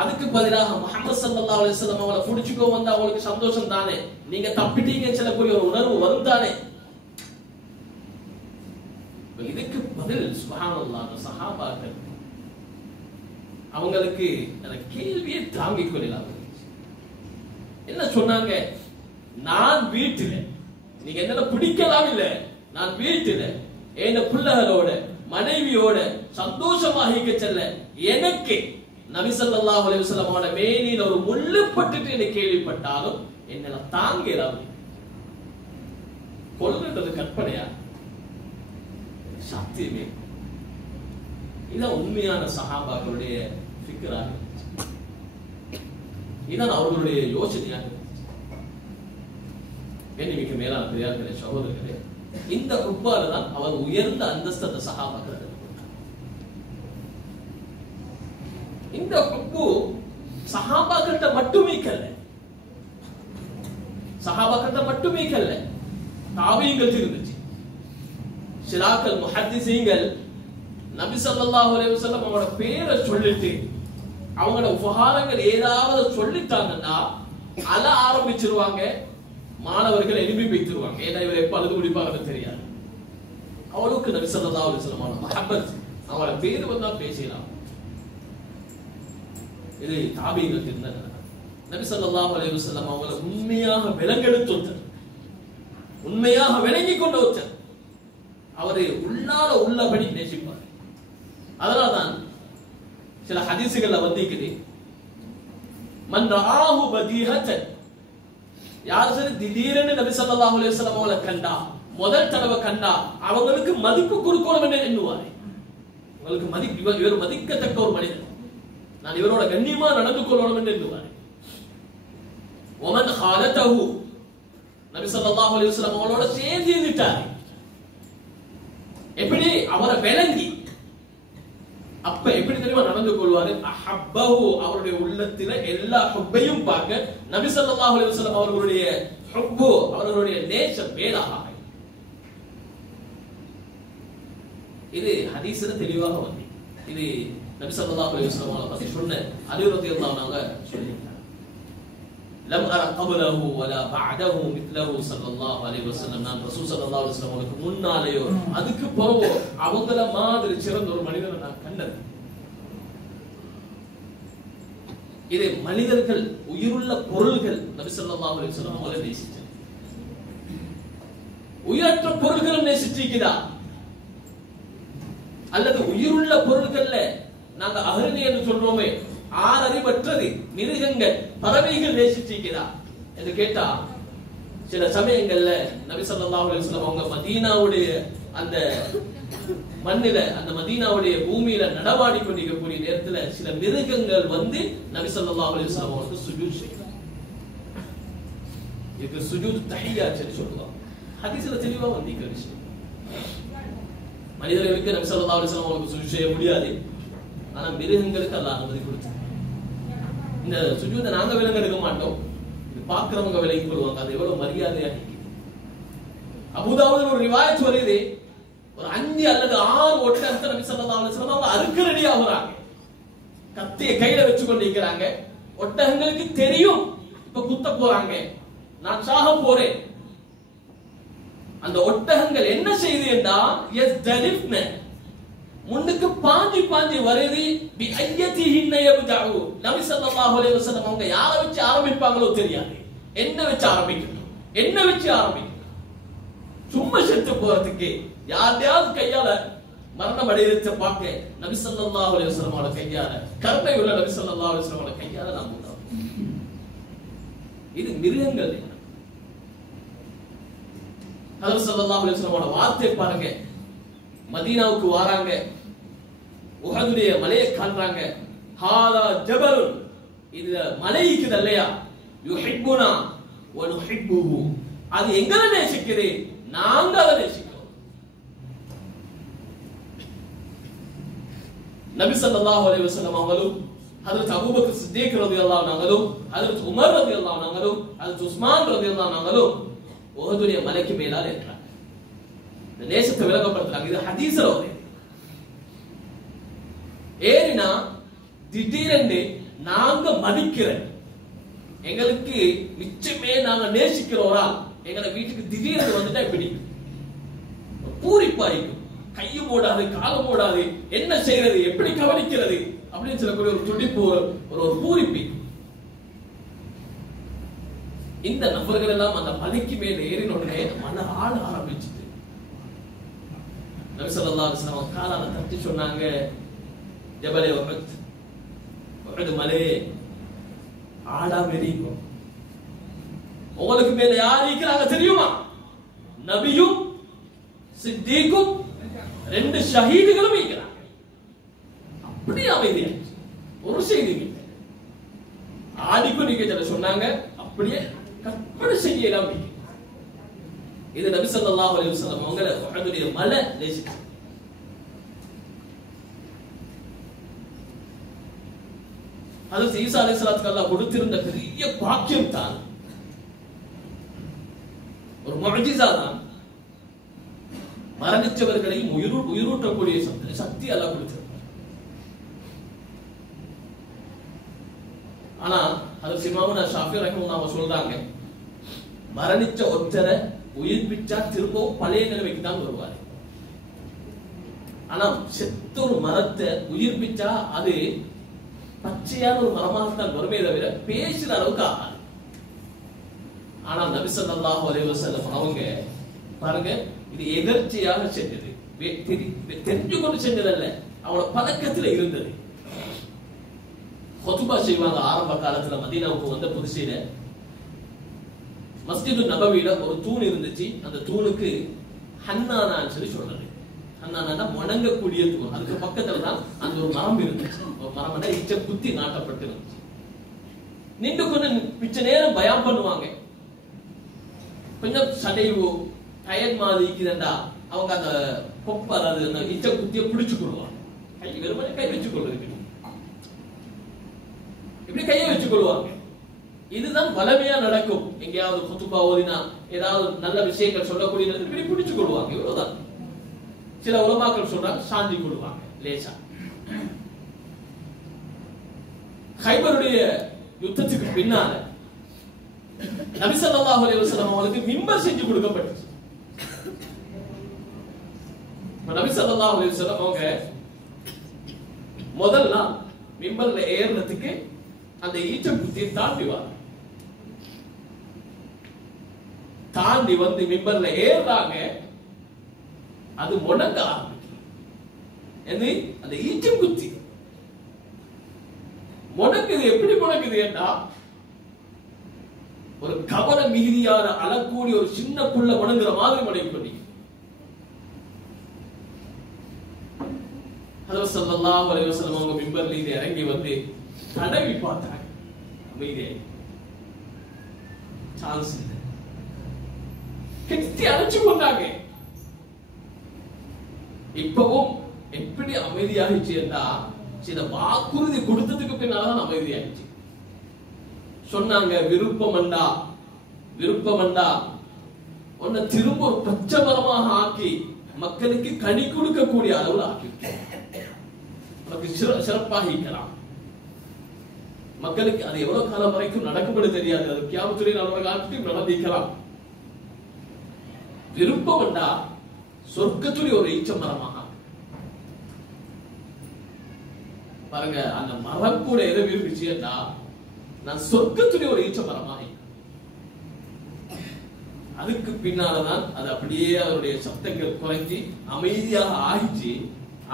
அதுக்கு பதிலாக முஹம்மது ஸல்லல்லாஹு அலைஹி வஸல்லம் அவங்கள புடிச்சுக்கோ வந்தா உங்களுக்கு சந்தோஷம் தானே, நீங்க தப்பிட்டீங்கன்னு சொல்லக்கூடிய ஒரு உணர்வு வரும் தானே. இதுக்கு பதில் சுப்ஹானல்லாஹ், சஹாபாக்கள் அவங்களுக்கு அந்த கேள்வியை தாங்கிக் கொள்ளலாம். என்ன சொன்னாங்க? நான் வீட்டுல, நீங்க என்ன பிடிக்கலாம் இல்ல, நான் வீட்டுல என் பிள்ளைகளோட மனைவியோட சந்தோஷமாக செல்ல எனக்கு நபி ஸல்லல்லாஹு அலைஹி வஸல்லம் அவரோட மேனில ஒரு முள்ளு பட்டுட்டு என்ன கேள்விப்பட்டாலும் என்னால தாங்கலாம். கொல்லுன்றது கற்பனையா? சத்தியமே. இதான் உண்மையான சஹாபாக்களுடைய ஃபிக்ராக, இதான் அவர்களுடைய யோசனையாக. கண்ணிமிக்க மேலான பெரியார்களே, சகோதரர்களே, இந்த உப்பால தான் அவர் உயர்ந்த அந்தஸ்தை சஹாபாக்கள். இந்த உப்பு சஹாபாக்கிட்ட மட்டுமே கல்ல, சஹாபாக்கிட்ட மட்டுமே கல்ல, தாபீங்கள் இருந்துச்சு. ஷிராக்கள் முஹத்திஸீங்கள் நபி ஸல்லல்லாஹு அலைஹி வஸல்லம் அவரோட பேரை சொல்லிட்டு அவங்களோட உபகாரங்கள் ஏதாவது சொல்லிட்டாங்கன்னா அழ ஆரம்பிச்சிருவாங்க. மாணவர்கள் எழுப்பி வைத்துருவாங்க. ஏன்னா இவர் எப்ப அழுது முடிப்பாங்கன்னு தெரியாது. அவளுக்கு நபி ஸல்லல்லாஹு அலைஹி வஸல்லம் முஹப்பத் அவரோட பேரு வந்தா பேசலாம். இது தாபீகள் இருந்த நபி ஸல்லல்லாஹு அலைஹி வஸல்லம் அவங்களை உண்மையாக விலங்கெடுத்து உண்மையாக விளங்கி கொண்டு வச்சார். அவரை உள்ளால உள்ளபடி நேசிப்பார். அதனால்தான் சில ஹதீசுகள்ல வந்திருக்குது, மன் ரஆஹு பதீஹத்தன், யார் சரி திடீரென நபி ஸல்லல்லாஹு அலைஹி வஸல்லம் அவங்களை கண்டா, முதல் தடவை கண்டா அவங்களுக்கு மதிப்பு கொடுக்கணும் என்று எண்ணுவார். உங்களுக்கு இவர் மதிக்கத்தக்க ஒரு மனிதர், நான் இவரோட கண்ணியமா நடந்து கொள்ளணும் என்று எண்ணுவார். ஒமன் ஹாலதஹு, நபி ஸல்லல்லாஹு அலைஹி வஸல்லம் அவங்களோட சேர்ந்து இருந்துட்டாரு. எப்படி அவரை விளங்கி அப்ப எப்படி தெரியுமா நடந்து கொள்வாரு? அஹப்பஹு அவருடைய உள்ளத்தில எல்லா ஹுப்பையும் பார்க்க நபி ஸல்லல்லாஹு அலைஹி வஸல்லம் அவர்களுடைய ஹுப்பு அவர்களுடைய நேசம் மேலாக. இது ஹதீஸ்ல தெளிவாக வந்து இது நபி ஸல்லல்லாஹு அலைஹி வஸல்லம் அவங்களை பத்தி சொன்ன அலி ரலியல்லாஹு அன்ஹு சொல்லியிருக்காங்க. லம் அர கப்லஹு வலா பஅதஹு மித்லஹு ஸல்லல்லாஹு அலைஹி வஸல்லம். நான் ரசூல் ஸல்லல்லாஹு அலைஹி வஸல்லம் அவங்களுக்கு முன்னாலேயோ அதுக்கு பிறகோ அவங்கள மாதிரி சிறந்த ஒரு மனிதரை நான் கண்டது. இது மனிதர்கள் உயிருள்ள பொருள்கள் நபி ஸல்லல்லாஹு அலைஹி வஸல்லம் அவங்களை நேசிச்சாங்க. உயிரற்ற பொருள்களை நேசிச்சிருக்கிறா அல்லது உயிருள்ள பொருள்கள்ல நாங்க அகரணி என்று சொல்றோமே, ஆறறிவற்றது மிருகங்கள் பறவைகள் நேசிச்சிருக்கிறா என்று கேட்டா, சில சமயங்கள்ல நபி ஸல்லல்லாஹு அலைஹி வஸல்லம் அவங்க மதீனாவுடைய அந்த மண்ணில அந்த மதீனாவுடைய பூமியில நடமாடி கொண்டிருக்கக்கூடிய நேரத்துல சில மிருகங்கள் வந்து நபி ஸல்லல்லாஹு அலைஹி வஸல்லம் அவங்களுக்கு சுஜூத் செய்யும். இது சுஜூத் தஹியா சொல்லுவாங்க. ஹதீஸ்ல தெளிவா வந்திருக்கிற விஷயம். மனிதர்களுக்கு நபி ஸல்லல்லாஹு அலைஹி வஸல்லம் அவங்களுக்கு சுஜூத் செய்ய முடியாது. ஆனா மிருகங்களுக்கு அல்லாஹ் அனுமதி கொடுத்தார். இந்த சுஜூதை நாங்க விலங்கு எடுக்க மாட்டோம், இது பார்க்கிறவங்க விலகி கொள்வாங்க. அது எவ்வளவு மரியாதையா இருக்கு. அபூதாவுதுல ஒரு ரிவாயத் வருது, ஒரு 5 அல்லது 6 ஒட்டகத்தை நபி ஸல்லல்லாஹு அலைஹி வஸல்லம் அவங்க அறுக்க ரெடி ஆகுறாங்க. கத்திய கையில வச்சு கொண்டு இருக்கிறாங்க. ஒட்டகங்களுக்கு தெரியும் இப்ப குத்த போறாங்க, நான் சாக போறேன். அந்த ஒட்டகங்கள் என்ன செய்து என்றால் யஸ்தலிஃப்ன முன்னுக்கு பாஞ்சி பாஞ்சி வருது. பி ஐயத்திஹின்ன யப்தஉ. நபி ஸல்லல்லாஹு அலைஹி வஸல்லம் அவங்க யாரை வச்சு ஆரம்பிப்பாங்களோ தெரியாது. என்ன வச்சு ஆரம்பிக்கணும், என்ன வச்சு ஆரம்பிக்கணும். சும்மா செத்து போறதுக்கு யாரையாவது கையால மரணம் அடையறத பார்க்க நபி ஸல்லல்லாஹு அலைஹி வஸல்லம் அவங்கள கையால, கருணை உள்ள நபி ஸல்லல்லாஹு அலைஹி வஸல்லம் அவங்கள கையால நாம் போறோம். இது மிருகங்கள். ஹஜ்ரத் ஸல்லல்லாஹு அலைஹி வஸல்லம் அவங்களோட வார்த்தை பாருங்க. மதீனாவுக்கு வராங்க, உஹதுடைய மலையை காண்றாங்க. ஹாலா ஜபல், இது மலை இருக்குது இல்லையா, யுஹிப்புனா வ நுஹிப்புஹு, அது எங்களை நேசிக்குது, நாங்க அதை நேசிக்கிறோம். நபி ஸல்லல்லாஹு அலைஹி வஸல்லம் அவங்களும் ஹஜ்ரத் அபூபக்கர் சித்திக் ரலியல்லாஹு அன்ஹுவும் ஹஜ்ரத் உமர் ரலியல்லாஹு அன்ஹுவும் ஹஜ்ரத் உஸ்மான் ரலியல்லாஹு அன்ஹுவும் உஹதுடைய மலைக்கு மேலால இருக்கிறாங்க. இந்த நேசத்தை விளக்கப்படுத்துறாங்க. இது ஹதீஸ்ல வருது. ஏறினா திடீரென்று நாங்க மதிக்கிற, எங்களுக்கு நிச்சயமே நாங்க நேசிக்கிறோரா எங்களை வீட்டுக்கு திடீரென்று வந்துட்டா எப்படி பூரிப்பாயிருக்கும். கையும் ஓடாது, காலம் ஓடாது, என்ன செய்யறது, எப்படி கவனிக்கிறது அப்படின்னு சொல்லக்கூடிய ஒரு துடிப்பு, ஒரு பூரிப்பு. இந்த நபர்கள் எல்லாம் அந்த மலைக்கு மேல ஏறினோடனே மன ஆள ஆரம்பிச்சுட்டு நபி ஸல்லல்லாஹு அலைஹி வஸல்லம் காலால தட்டி சொன்னாங்க, ஜபலே உஹத், உஹத் மலையே ஆடாம இருக்கும். உங்களுக்கு மேல யார் இருக்கிறாங்க தெரியுமா? நபியும் சித்திக்கும் 2 ஷஹீதுகளும் இருக்கிறாங்க. அப்படி அமைதியாச்சு, ஒரு செய்தி இல்லை. ஆடிக்கும் நீங்க சொன்னாங்க, அப்படியே கற்பனை செய்யலாம். இது நபி ஸல்லல்லாஹு அலைஹி வஸல்லம் அவங்கள உஹதுடைய மலை நேசிச்சு. ஹஜ்ரத் ஈசா அலைஹிஸ்ஸலாத்துக்கு அல்லாஹ் கொடுத்திருந்த பெரிய பாக்கியம் தான், ஒரு முஅஜிஸா தான். மரணிச்சவர்களையும் உயிரூட்டக்கூடிய சக்தி அல்லாஹ் கொடுத்திருந்தார். ஆனா ஹஜ்ரத் இமாமுனா ஷாஃபி ரஹ்மத்துல்லாஹி சொல்றாங்க, மரணிச்ச ஒருத்தரை உயிர்ப்பிச்சா திரும்பவும் பழைய நிலைமைக்கு தான் வருவாரு. ஆனா செத்த ஒரு மரத்தை உயிர்ப்பிச்சா அது பச்சையான ஒரு மரமாகத்தான் வருமே தவிர பேசுற அளவுக்கு ஆகாது. ஆனா நபி ஸல்லல்லாஹு அலைஹி வஸல்லம் அவங்க பாருங்க, இது எதர்ச்சியாக செஞ்சது, தெரிஞ்சு கொண்டு செஞ்சதல்ல, அவங்களோட பழக்கத்துல இருந்தது. ஹுத்பா செய்வாங்க ஆரம்ப காலத்துல. மதீனாவுக்கு வந்த புதுசையில மஸ்ஜிது நபவியில ஒரு தூண் இருந்துச்சு. அந்த தூணுக்கு ஹன்னானான்னு சொல்லி சொல்றது. ஹன்னானா வணங்கக்கூடிய தூண். அதுக்கு பக்கத்துல தான் அந்த ஒரு மரம் இருந்துச்சு. ஒரு மரம் இச்ச குத்தி நாட்டப்பட்டு இருந்துச்சு. நின்று கொண்டு மிச்ச நேரம் பயான் பண்ணுவாங்க. கொஞ்சம் சடைவு டயர் மாதிரி இருக்குதுண்டா அவங்க அந்த கொப்பை அதாவது அந்த இச்ச குத்திய பிடிச்சு கொள்வாங்க. கை வெறுமனே கை வச்சு கொள்வது இப்படி கையை வச்சு கொள்வாங்க. இதுதான் வளமையா நடக்கும். எங்கேயாவது குத்துபா ஓதினா ஏதாவது நல்ல விஷயங்கள் சொல்லக்கூடிய இப்படி பிடிச்சு கொள்வாங்க. இவ்வளவுதான். சில உலமாக்கள் சொல்றாங்க சாந்தி கொள்வாங்க லேசா. கைபருடைய யுத்தத்துக்கு பின்னால நபி ஸல்லல்லாஹு அலைஹி வஸல்லம் அவங்களுக்கு மிம்பர் செஞ்சு கொடுக்கப்பட்டுச்சு. நபி ஸல்லல்லாஹு அலைஹி வஸல்லம் அவங்க முதல்ல மிம்பர்ல ஏறதுக்கு அந்த ஈச்சம் குத்தியை தாண்டி வந்து மிம்பர்ல ஏறாங்க. அது முடங்க ஆரம்பிக்கும். அந்த ஈச்சம் குத்தி முடங்குது. எப்படி முடங்குது என்றா ஒரு கவன மிகுதியான அழக்கூடிய ஒரு சின்ன புள்ள முடங்குற மாதிரி முடங்கி ஹஜ்ரத் ஸல்லல்லாஹு அலைஹி வஸல்லம் அவங்க மிம்பர்ல இருந்து இறங்கி வந்து தடவி பார்த்தாங்க. அமைதியாய் சான்ஸ் இல்லை. கெட்டி அழைச்சு கொண்டாங்க. இப்பவும் எப்படி அமைதியாகிச்சு என்றா சில வாக்குறுதி கொடுத்ததுக்கு பின்னால்தான் அமைதியாகிச்சு. சொன்னாங்க விருப்பமண்டா உன்னை திரும்ப ஒரு பச்சை மரமாக ஆக்கி மக்களுக்கு கனி கொடுக்கக்கூடிய அளவில் ஆக்கி உனக்கு சிறப்பாக இருக்கலாம். மக்களுக்கு அது எவ்வளவு காலம் வரைக்கும் நடக்கும்படி தெரியாது. அது கியாமத்துடைய காலத்தையும் நடந்திருக்கலாம். விருப்பமண்டா சொர்க்கத்துடைய ஒரு ஈச்ச மரமாக பாருங்க. அந்த மரம் கூட எதை விரும்பிச்சுன்னா நான் சொர்க்கத்துடைய ஒரு ஈச்ச மரமாக. அதுக்கு பின்னால்தான் அது அப்படியே அதனுடைய சப்தங்கள் குறைஞ்சி அமைதியாக ஆகிச்சு.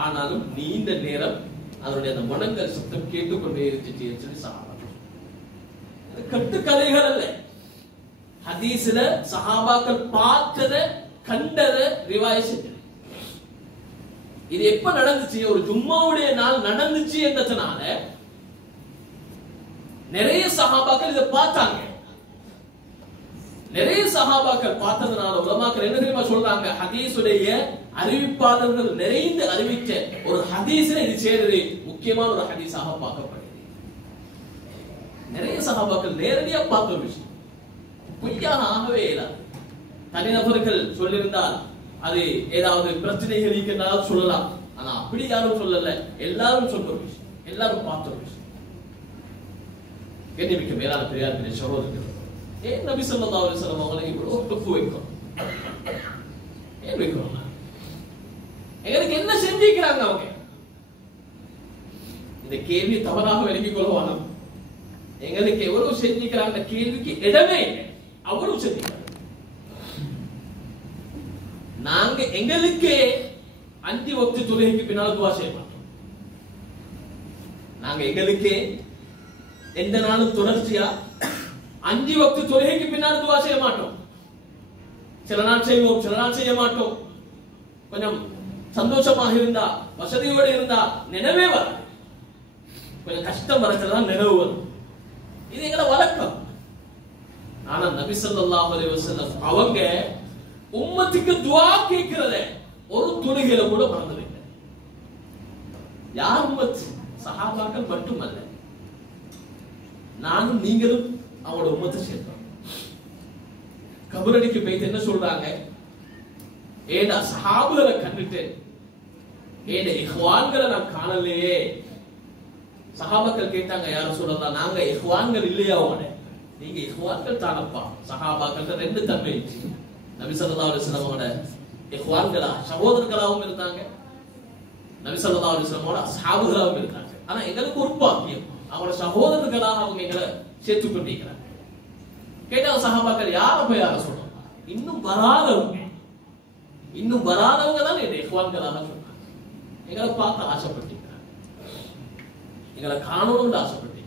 ஆனாலும் நீண்ட நேரம் அதனுடைய அந்த முழங்கல் சப்தம் கேட்டுக்கொண்டே இருந்துச்சு சொல்லி சஹாபாக்கள். கட்டுக்கதைகள் அல்ல. ஹதீஸ்ல சஹாபாக்கள் பார்த்தத கண்டத ரிவாய் செஞ்சது. இது எப்ப நடந்துச்சு? ஒரு ஜும்மாவுடைய நாள் நடந்துச்சு என்றதுனால நிறைய சஹாபாக்கள் இதை பார்த்தாங்க. நிறைய சஹாபாக்கள் பார்த்ததுனால உலமாக்கள் என்ன தெரியுமா சொல்றாங்க? ஹதீஸுடைய அறிவிப்பாளர்கள் நிறைந்து அறிவிச்ச ஒரு ஹதீஸ்ல இது சேருது முக்கியமான ஒரு ஹதீஸாக பார்க்கப்படுது. நிறைய சஹாபாக்கள் நேரடியா பார்த்த ஒரு விஷயம். பொய்யாக ஆகவே இல்லாது. தனிநபர்கள் சொல்லியிருந்தால் அது ஏதாவது பிரச்சனைகள் இருக்கின்றால் சொல்லலாம். ஆனா அப்படி யாரும் சொல்லல. எல்லாரும் சொல்ற ஒரு விஷயம், எல்லாரும் பார்த்த ஒரு விஷயம். கண்ணியமிக்க மேலான பெரியார்களே சகோதரர்களே, ஏன் நபி ஸல்லல்லாஹு அலைஹி வஸல்லம் அவங்களை இவ்வளவு தொப்பு வைக்கும்? ஏன் வைக்கிறோம்? எங்களுக்கு என்ன செஞ்சிருக்கிறாங்க அவங்க? இந்த கேள்வி தவறாக விளங்கிக் கொள்வாங்க. எங்களுக்கு எவ்வளவு செஞ்சிருக்கிறாங்க இந்த கேள்விக்கு இடமே இல்லை. அவ்வளவு செஞ்சிருக்காங்க. நாங்க எங்களுக்கே 5 வக்து தொழுகைக்கு பின்னால் துஆ செய்ய மாட்டோம். நாங்க எங்களுக்கே எந்த நாளும் தொடர்ச்சியா 5 வக்து தொழுகைக்கு பின்னால் துஆ செய்ய மாட்டோம். சில நாள் செய்வோம், சில நாள் செய்ய மாட்டோம். கொஞ்சம் சந்தோஷமாக இருந்தா, வசதியோடு இருந்தா நினைவே வராது. கொஞ்சம் கஷ்டம் வரதுதான் நினைவு வரும். இது எங்களோட வழக்கம். ஆனா நபி ஸல்லல்லாஹு அலைஹி வஸல்லம் அவங்க உம்மத்துக்கு துஆ கேட்கிறத ஒரு தொழுகையில கூட மறந்ததில்லை. யார் உம்மத்? சஹாபாக்கள் மட்டுமல்ல, நானும் நீங்களும் அவங்களோட உம்மத்தை சேர்ந்தோம். கபரடிக்கு போயிட்டு என்ன சொல்றாங்க? ஏடா சஹாபுகளை கண்டுட்டு ஏடா இஹ்வான்களை நான் காணலையே. சஹாபாக்கள் கேட்டாங்க, யார சொல்லலாம், நாங்க இஹ்வான்கள் இல்லையா? உடனே நீங்க இஹ்வான்கள் தானப்பா. சஹாபாக்கள் 2 தன்மை இருந்துச்சு. நபி ஸல்லல்லாஹு அலைஹி வஸல்லமோட இஹ்வான்களா சகோதரர்களாகவும் இருந்தாங்க, நபி ஸல்லல்லாஹு அலைஹி வஸல்லமோட அஸ்ஹாபுகளாகவும் இருந்தாங்க. ஆனா எங்களுக்கு ஒரு பாக்கியம், அவங்களோட சகோதரர்களாக அவங்க எங்களை சேர்த்து கொண்டிருக்கிறாங்க. கேட்டாங்க சஹாபாக்கள், யார யார சொல்றாங்க? இன்னும் வராதவங்க தான் என்ன இஹ்வான்களாக சொன்னாங்க. எங்களை பார்த்து ஆசைப்பட்டிருக்கிறாங்க, எங்களை காணணும்னு ஆசைப்பட்டிருக்கிறாங்க.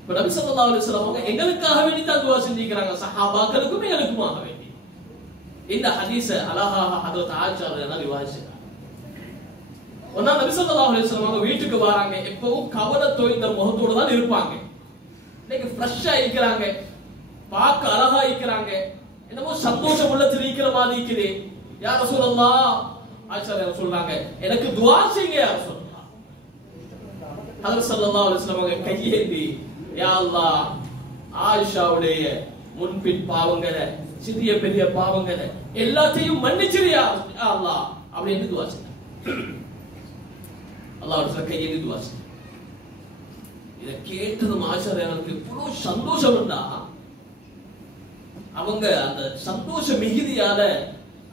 இப்ப நபி ஸல்லல்லாஹு அலைஹி வஸல்லம் அவங்க எங்களுக்காக வேண்டி தான் துஆ செஞ்சிருக்காங்க, சஹாபாக்களுக்கும் எங்களுக்குமாக வேண்டி. இந்த ஹதீஸ அழகாக ஹஜ்ரத் ஆயிஷா ரலியல்லாஹு ரிவாயத் செய்றாங்க. ஒரு நாள் நபி ஸல்லல்லாஹு அலைஹி வஸல்லம் அவங்க வீட்டுக்கு வராங்க. எப்பவும் கவலை தோய்ந்த முகத்தோட தான் இருப்பாங்க. இன்னைக்கு ஃப்ரெஷ்ஷா இருக்கிறாங்க. பார்க்க அழகா இருக்கிறாங்க, என்னமோ சந்தோஷம் உள்ளத்தில் இருக்கிற மாதிரி இருக்குது. யா ரசூலல்லாஹ், ஆயிஷா சொல்றாங்க, எனக்கு துஆ செய்யுங்க யா ரசூலல்லாஹ். ஹஜ்ரத் ஸல்லல்லாஹு அலைஹி வஸல்லம் அவங்க கையேந்தி, யா அல்லாஹ், ஆயிஷாவுடைய முன்பின் பாவங்களை, சிறிய பெரிய பாவங்களை எல்லாத்தையும் மன்னிச்சிரியா அல்லாஹ் அப்படின்னு துஆ செய்றாங்க. அல்லாஹ்வுடைய கையேந்தி துஆ செய்றாங்க. இத கேட்டதும் ஆயிஷா அவங்களுக்கு இவ்வளவு சந்தோஷம் இருந்தா, அவங்க அந்த சந்தோஷ மிகுதியால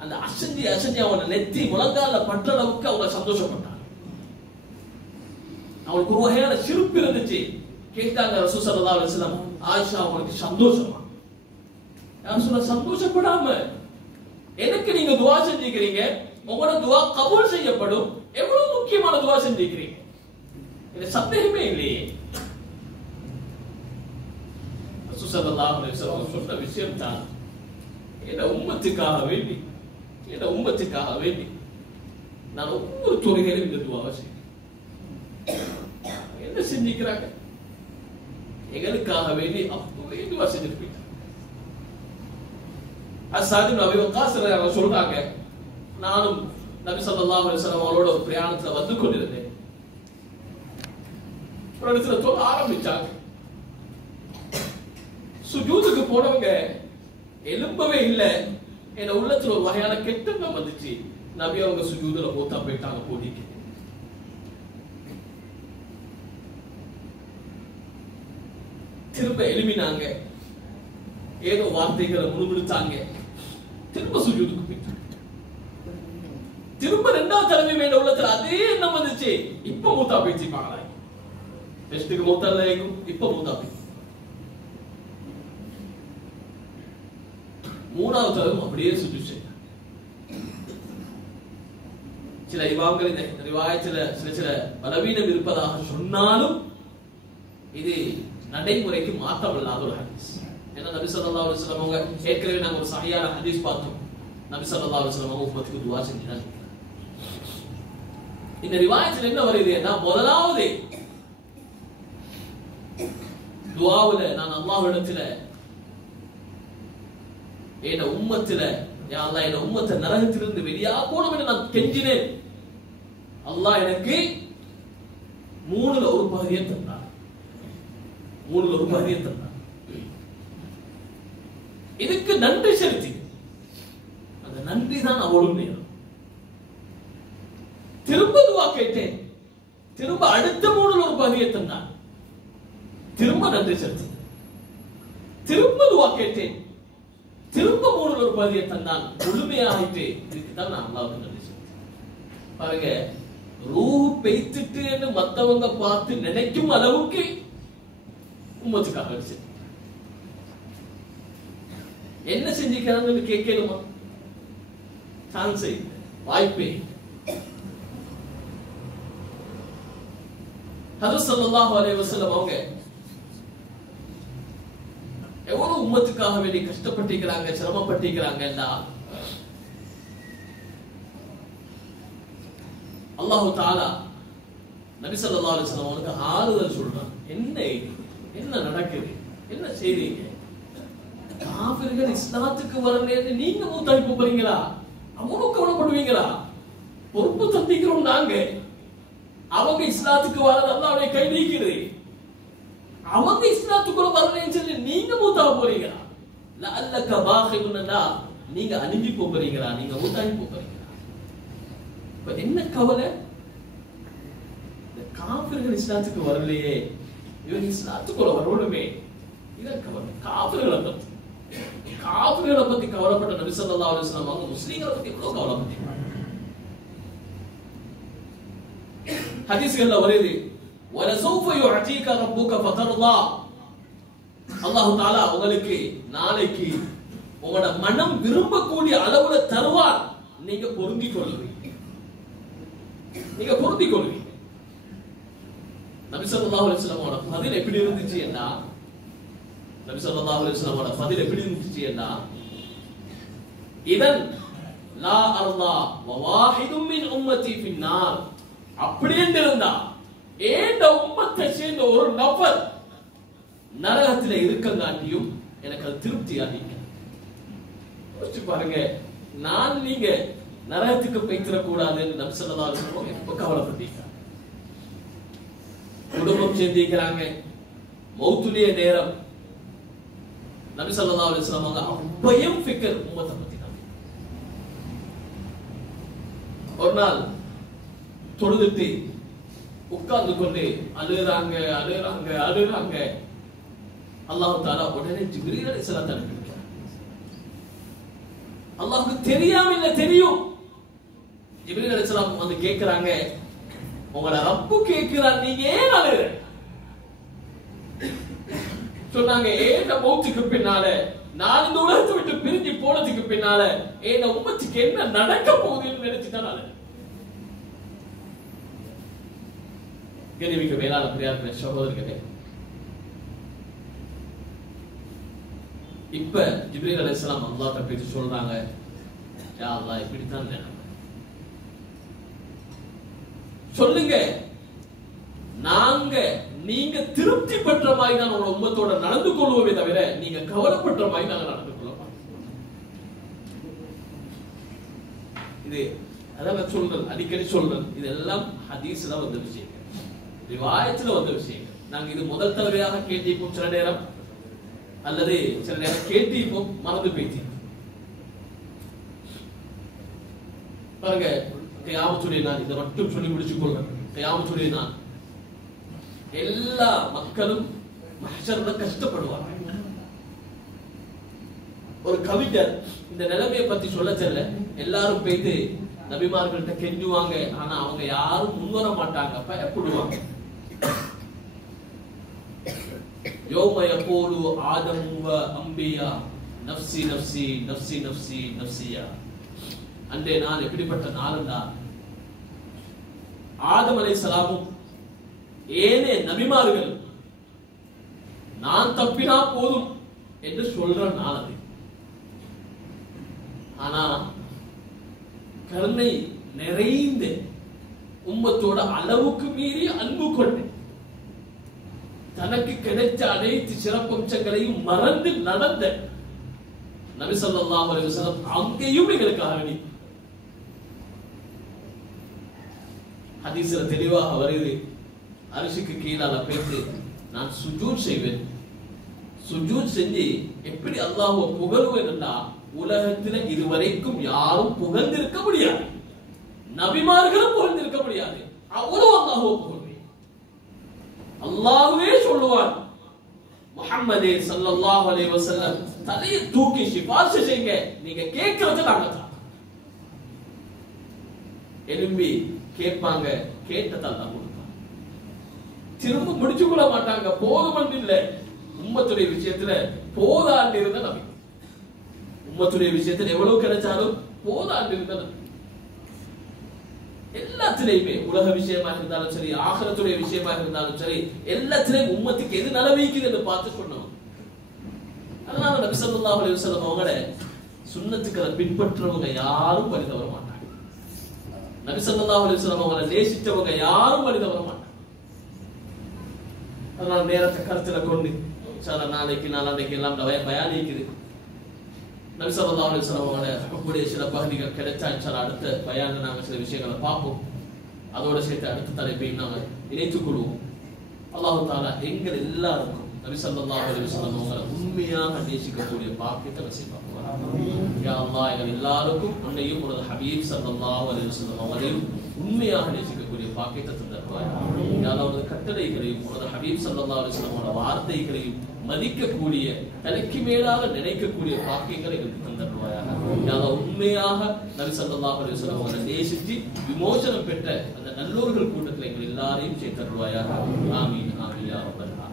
அந்த அசஞ்சி அவங்க நெத்தி முழங்கால பற்ற அளவுக்கு அவங்க சந்தோஷப்பட்டாங்க. அவங்களுக்கு ஒரு வகையான சிரிப்பு இருந்துச்சு. கேட்டாங்க ரசூல் ஸல்லல்லாஹு அலைஹி வஸல்லம், ஆயிஷா உங்களுக்கு சந்தோஷமா? யார் சொல்ல சந்தோஷப்படாம எனக்கு நீங்க துஆ செஞ்சிக்கிறீங்க, உங்களோட துஆ கபூல் செய்யப்படும், எவ்வளவு முக்கியமான துஆ செஞ்சிக்கிறீங்க, இது சந்தேகமே இல்லையே. ரசூல் ஸல்லல்லாஹு அலைஹி வஸல்லம் சொன்ன விஷயம் தான், இந்த உம்மத்துக்காக வேண்டி நான் ஒவ்வொரு தொழுகையிலும் இந்த துஆவை செய்வேன். என்ன செஞ்சிக்கிறாங்க, எங்களுக்காக வேண்டி அப்படியே துஆ செஞ்சிட்டு போயிட்டாங்க. அஸ்ஸாத் இப்னு அபீ வக்காஸ் ரலியல்லாஹு சொல்றாங்க, நானும் நபி ஸல்லல்லாஹு அலைஹி வஸல்லம் அவரோட ஒரு பிரயாணத்துல வந்து கொண்டிருந்தேன். ஒரு இடத்துல தொழ ஆரம்பிச்சாங்க. சுஜூதுக்கு போனவங்க எலும்பவே இல்லை. என் உள்ளத்துல ஒரு வகையான கெட்டெண்ணம் வந்துச்சு. நபி அவங்க சுஜூதுல மூத்தா போயிட்டாங்க. போட்டிக்கு திரும்ப எழுப்பினாங்க, ஏதோ வார்த்தைகளை முணுமுணுத்தாங்க, திரும்ப சுஜூதுக்கு போயிட்டாங்க. திரும்ப ரெண்டாவது தடவை என் உள்ளத்துல அதே எண்ணம் வந்துச்சு. இப்ப மூத்தா போயிடுச்சு. பாங்களா, பெஸ்ட்டுக்கு மூத்தா இருக்கும், இப்ப மூத்தா போயிடுச்சு. மூணாவது தடவை அப்படியே சுஜூத் செய்தாங்க. சில இமாம்கள் இந்த ரிவாயத்துல சில பலவீனம் இருப்பதாக சொன்னாலும் இது நடைமுறைக்கு மாற்றம் இல்லாத ஒரு ஹதீஸ். ஏன்னா நபி ஸல்லல்லாஹு அலைஹி வஸல்லம் அவங்க ஏற்கனவே நாங்க ஒரு சஹீஹான ஹதீஸ் பார்த்தோம். நபி ஸல்லல்லாஹு அலைஹி வஸல்லம் அவங்க உம்மத்துக்கு துஆ செஞ்சாங்க. இந்த ரிவாயத்துல என்ன வருதுன்னா, முதலாவது துஆவுல நான் அல்லாஹ்விடத்துல என் உம்மத்துல, யா அல்லாஹ், என் உம்மத்தை நரகத்திலிருந்து வெளியாக்கணும் என்று நான் கெஞ்சினேன். அல்லாஹ் எனக்கு 3ல் ஒரு பகுதியை தந்தார். இதுக்கு நன்றி செலுத்தி, அந்த நன்றி தான் அவ்வளவு நேரம். திரும்ப துஆ கேட்டேன், திரும்ப அடுத்த 3ல் ஒரு பகுதியை தந்தார். திரும்ப நன்றி செலுத்தி, திரும்ப துஆ கேட்டேன், திரும்ப 3ல் ஒரு பகுதியை தந்தான். முழுமையாயிட்டு. இதுக்குதான் நான் அல்லாஹ்வுக்கு நன்றி செலுத்தேன். பாருங்க, ரூஹ் பெய்த்துட்டு என்று மத்தவங்க பார்த்து நினைக்கும் அளவுக்கு உம்மத்துக்காக செஞ்சு என்ன செஞ்சுக்கிறாங்கன்னு கேட்கணுமா? சான்ஸே இல்லை, வாய்ப்பே. ஹஜ்ரத் ஸல்லல்லாஹு அலைஹி வஸல்லம் அவங்க எவ்வளவு உம்மத்துக்காக வேண்டி கஷ்டப்பட்டிருக்கிறாங்க, சிரமப்பட்டிருக்கிறாங்கன்னா, அல்லாஹு தஆலா நபி ஸல்லல்லாஹு அலைஹி வஸல்லம் அவங்களுக்கு ஆறுதல் சொல்றான். என்ன நடக்குது, என்ன செய்றீங்க? காஃபிர்கள் இஸ்லாத்துக்கு வரலன்னு நீங்க மூத்தாய் போறீங்களா? அவனும் கவலைப்படுவீங்களா? பொறுப்பு தந்திக்கிறோம் நாங்க. அவங்க இஸ்லாத்துக்கு வரது அல்லாஹ்வுடைய கை நீக்குது. அவங்க இஸ்லாத்துக்குள்ள வரலன்னு சொல்லி நீங்க மூத்தா போறீங்களா? லஅல்லக பாகிகுன்னா, நீங்க அனுப்பி போறீங்களா? நீங்க மூத்தாய் போறீங்களா? இப்ப என்ன கவலை? காஃபிர்கள் இஸ்லாத்துக்கு வரலையே, இவங்க இஸ்லாத்துக்குள்ள வரணுமே, இதான் கவலை. காஃபிர்களை பத்தி கவலைப்பட்ட நபி ஸல்லல்லாஹு அலைஹி வஸல்லம் அவங்க முஸ்லிம்களை பத்தி எவ்வளவு கவலைப்பட்டாங்க. ஹதீஸ்கள்ல வருது, وَلَسَوْفَ يُعْطِيكَ رَبُّكَ فَتَرْضَى. அல்லாஹ் தஆலா உங்களுக்கு நாளைக்கு உங்களோட மனம் விரும்பக்கூடிய அளவுல தருவார். நீங்க பொருந்திக் கொள்வீங்க. நபி ஸல்லல்லாஹு அலைஹி வஸல்லமோட பதில் எப்படி இருந்துச்சுன்னா, இதன் லா அர்லா வவாஹிதும் மின் உம்மதி ஃபின்னார். அப்படி இருந்தா ஏண்ட உம்மத்தை சேர்ந்த ஒரு நபர் நரகத்தில் இருக்கங்காட்டியும் எனக்கு அது திருப்தியா நீங்க யோசிச்சு பாருங்க. நான் நீங்க நரகத்துக்கு போய்த்திடக்கூடாதுன்னு நபி ஸல்லல்லாஹு அலைஹி வஸல்லம் எப்ப கவலைப்பட்டீங்க? குடும்பம் சேர்ந்திருக்கிறாங்க, மௌத்துடைய நேரம். நபி ஸல்லல்லாஹு அலைஹி வஸல்லம் அவங்க அப்பயும் ஃபிக்ர் உம்மத்தை பத்தி தான். ஒரு நாள் தொழுதுட்டு உட்கார்ந்து கொண்டு அழுறாங்க. அல்லாஹ் தஆலா உடனே ஜிப்ரீல் அலைஹிஸ்ஸலாம் அனுப்பினார். அல்லாஹ்வுக்கு தெரியாம இல்ல, தெரியும். ஜிப்ரீல் அலைஹிஸ்ஸலாம் வந்து கேக்குறாங்க, உங்களோட ரப்பு கேக்குறான், நீங்க ஏன் அழுற? சொன்னாங்க, ஏன் மௌத்துக்கு பின்னால, நான் இந்த உலகத்தை விட்டு பிரிஞ்சு போனதுக்கு பின்னால என் உம்மத்துக்கு என்ன நடக்க போகுதுன்னு நினைச்சுதான் அழுறேன். கண்ணியமிக்க மேலான பெரியார்களே, சகோதரர்களே, இப்ப ஜிப்ரீல் அலைஹிஸ்ஸலாம் அல்லாஹ்ட்ட பேசி சொல்றாங்க, யா அல்லாஹ் இப்படித்தான் நினைக்கிறேன், சொல்லுங்க, நாங்க நீங்க திருப்தி பெற்ற மாதிரி தான் உங்க உம்மத்தோட நடந்து கொள்வோமே தவிர நீங்க கவலைப்பட்ட மாதிரி நாங்க நடந்து கொள்ள மாட்டோம். இது அதான் சொல்றேன், அடிக்கடி சொல்றேன், இதெல்லாம் ஹதீஸ்ல வந்த விஷயங்கள், ரிவாயத்துல வந்த விஷயங்கள். நாங்க இது முதல் தடவையாக கேட்டிருப்போம் சில நேரம், அல்லது சில நேரம் கேட்டிருப்போம் மறந்து போயிட்டோம். பாருங்க, கியாமத்துடைய நாள், இதை மட்டும் சொல்லி முடிச்சுக் கொள்றேன். கியாமத்துடைய நாள் எல்லா மக்களும் மஹ்ஷர்ல கஷ்டப்படுவாங்க. ஒரு கவிஞர் இந்த நிலைமையை பத்தி சொல்ல செல்ல எல்லாரும் போயிட்டு நபிமார்கள்ட்ட கெஞ்சுவாங்க. ஆனா அவங்க யாரும் முன்வர மாட்டாங்க, பயப்படுவாங்க. யௌம யகூலு ஆதமு வ அம்பியா நஃப்ஸி நஃப்ஸி நஃப்ஸி நஃப்ஸி நஃப்ஸியா. அன்றைய நாள் எப்படிப்பட்ட நாள்னா, ஆதம் அலைஹிஸ்ஸலாமும் ஏனே நபிமார்கள் நான் தப்பினா போதும் என்று சொல்ற நாள் அது. ஆனா கருணை நிறைந்த உம்மத்தோட அளவுக்கு மீறி அன்பு கொண்டு தனக்கு கிடைத்த அனைத்து சிறப்பம்சங்களையும் மறந்து நடந்த நபி ஸல்லல்லாஹு அலைஹி வஸல்லம் அங்கேயும் எங்களுக்காக வேண்டி ஹதீஸ்ல தெளிவாக வருது. அரிசிக்கு கீழால பேசி நான் சுஜூத் செய்வேன். சுஜூத் செஞ்சு எப்படி அல்லாஹ்வை புகழுவேன் என்றா, உலகத்தில் இதுவரைக்கும் யாரும் புகழ்ந்திருக்க முடியாது, நபிமார்களும் புகழ்ந்திருக்க முடியாது. அவ்வளவு அல்லாஹ்வை புகழ்வேன். அல்லாஹ்வே சொல்லுவான், முஹம்மதே ஸல்லல்லாஹு அலைஹி வஸல்லம் தலையை தூக்கி சிபாரிசு செய்யுங்க, நீங்க கேட்கறது நாங்க தான். எலும்பி கேட்பாங்க, கேட்டதை அல்லாஹ் கொடுப்பான். திரும்ப முடிச்சு கொள்ள மாட்டாங்க. போதும் இல்ல, உம்மத்துடைய விஷயத்துல போதாண்டு இருந்த நபி. உம்மத்துடைய விஷயத்துல எவ்வளவு கிடைச்சாலும் போதாண்டு இருந்த நபி. எல்லாத்திலையுமே, உலக விஷயமா இருந்தாலும் சரி, ஆகிரத்துடைய விஷயமா இருந்தாலும் சரி, எல்லாத்திலையும் உம்மத்துக்கு எது நலவிக்குது என்று பார்த்து சொன்னோம். அதனால நபி ஸல்லல்லாஹு அலைஹி வஸல்லம் அவங்கள சுன்னத்துக்களை பின்பற்றவங்க யாரும் வழி தவற மாட்டாங்க. நபி ஸல்லல்லாஹு அலைஹி வஸல்லம் அவங்களை நேசித்தவங்க யாரும் வழி தவற மாட்டாங்க. அதனால நேரத்தை கருத்துல கொண்டு சில நாளைக்கு நாளைக்கு எல்லாம் பயான் இருக்குது. நபி ஸல்லல்லாஹு அலைஹி வஸல்லம் அவங்களுடைய சில பகுதிகள் கிடைச்சா சில அடுத்த பயான்ல நாங்க சில விஷயங்களை பார்ப்போம். அதோட சேர்த்து அடுத்த தலைப்பை நாங்க இணைத்துக் கொள்வோம். அல்லாஹ் தஆலா எங்கள் எல்லாருக்கும் நபி ஸல்லல்லாஹு அலைஹி வஸல்லம் அவங்களை உண்மையாக நேசிக்கக்கூடிய பாக்கியத்தை நசீபாக்குவார். யா அல்லாஹ், எங்கள் எல்லாருக்கும் உன்னையும் உனது ஹபீப் ஸல்லல்லாஹு அலைஹி வஸல்லம் அவங்களையும் உண்மையாக நேசிக்கக்கூடிய பாக்கியத்தை தந்தருவாய். யா அல்லாஹ், உனது கட்டளைகளையும் உனது ஹபீப் ஸல்லல்லாஹு அலைஹி வஸல்லம் அவரோட வார்த்தைகளையும் மதிக்கக்கூடிய, தலைக்கு மேலாக நினைக்கக்கூடிய பாக்கியங்களை எங்களுக்கு தந்தருவாயாக. யா அல்லாஹ், உண்மையாக நபி ஸல்லல்லாஹு அலைஹி வஸல்லம் அவங்களை நேசித்து விமோசனம் பெற்ற அந்த நல்லோர்கள் கூட்டத்தில் எங்கள் எல்லாரையும் சேர்த்தருவாயாக. ஆமீன் ஆமீன் யா ரப்பல் ஆலமீன்.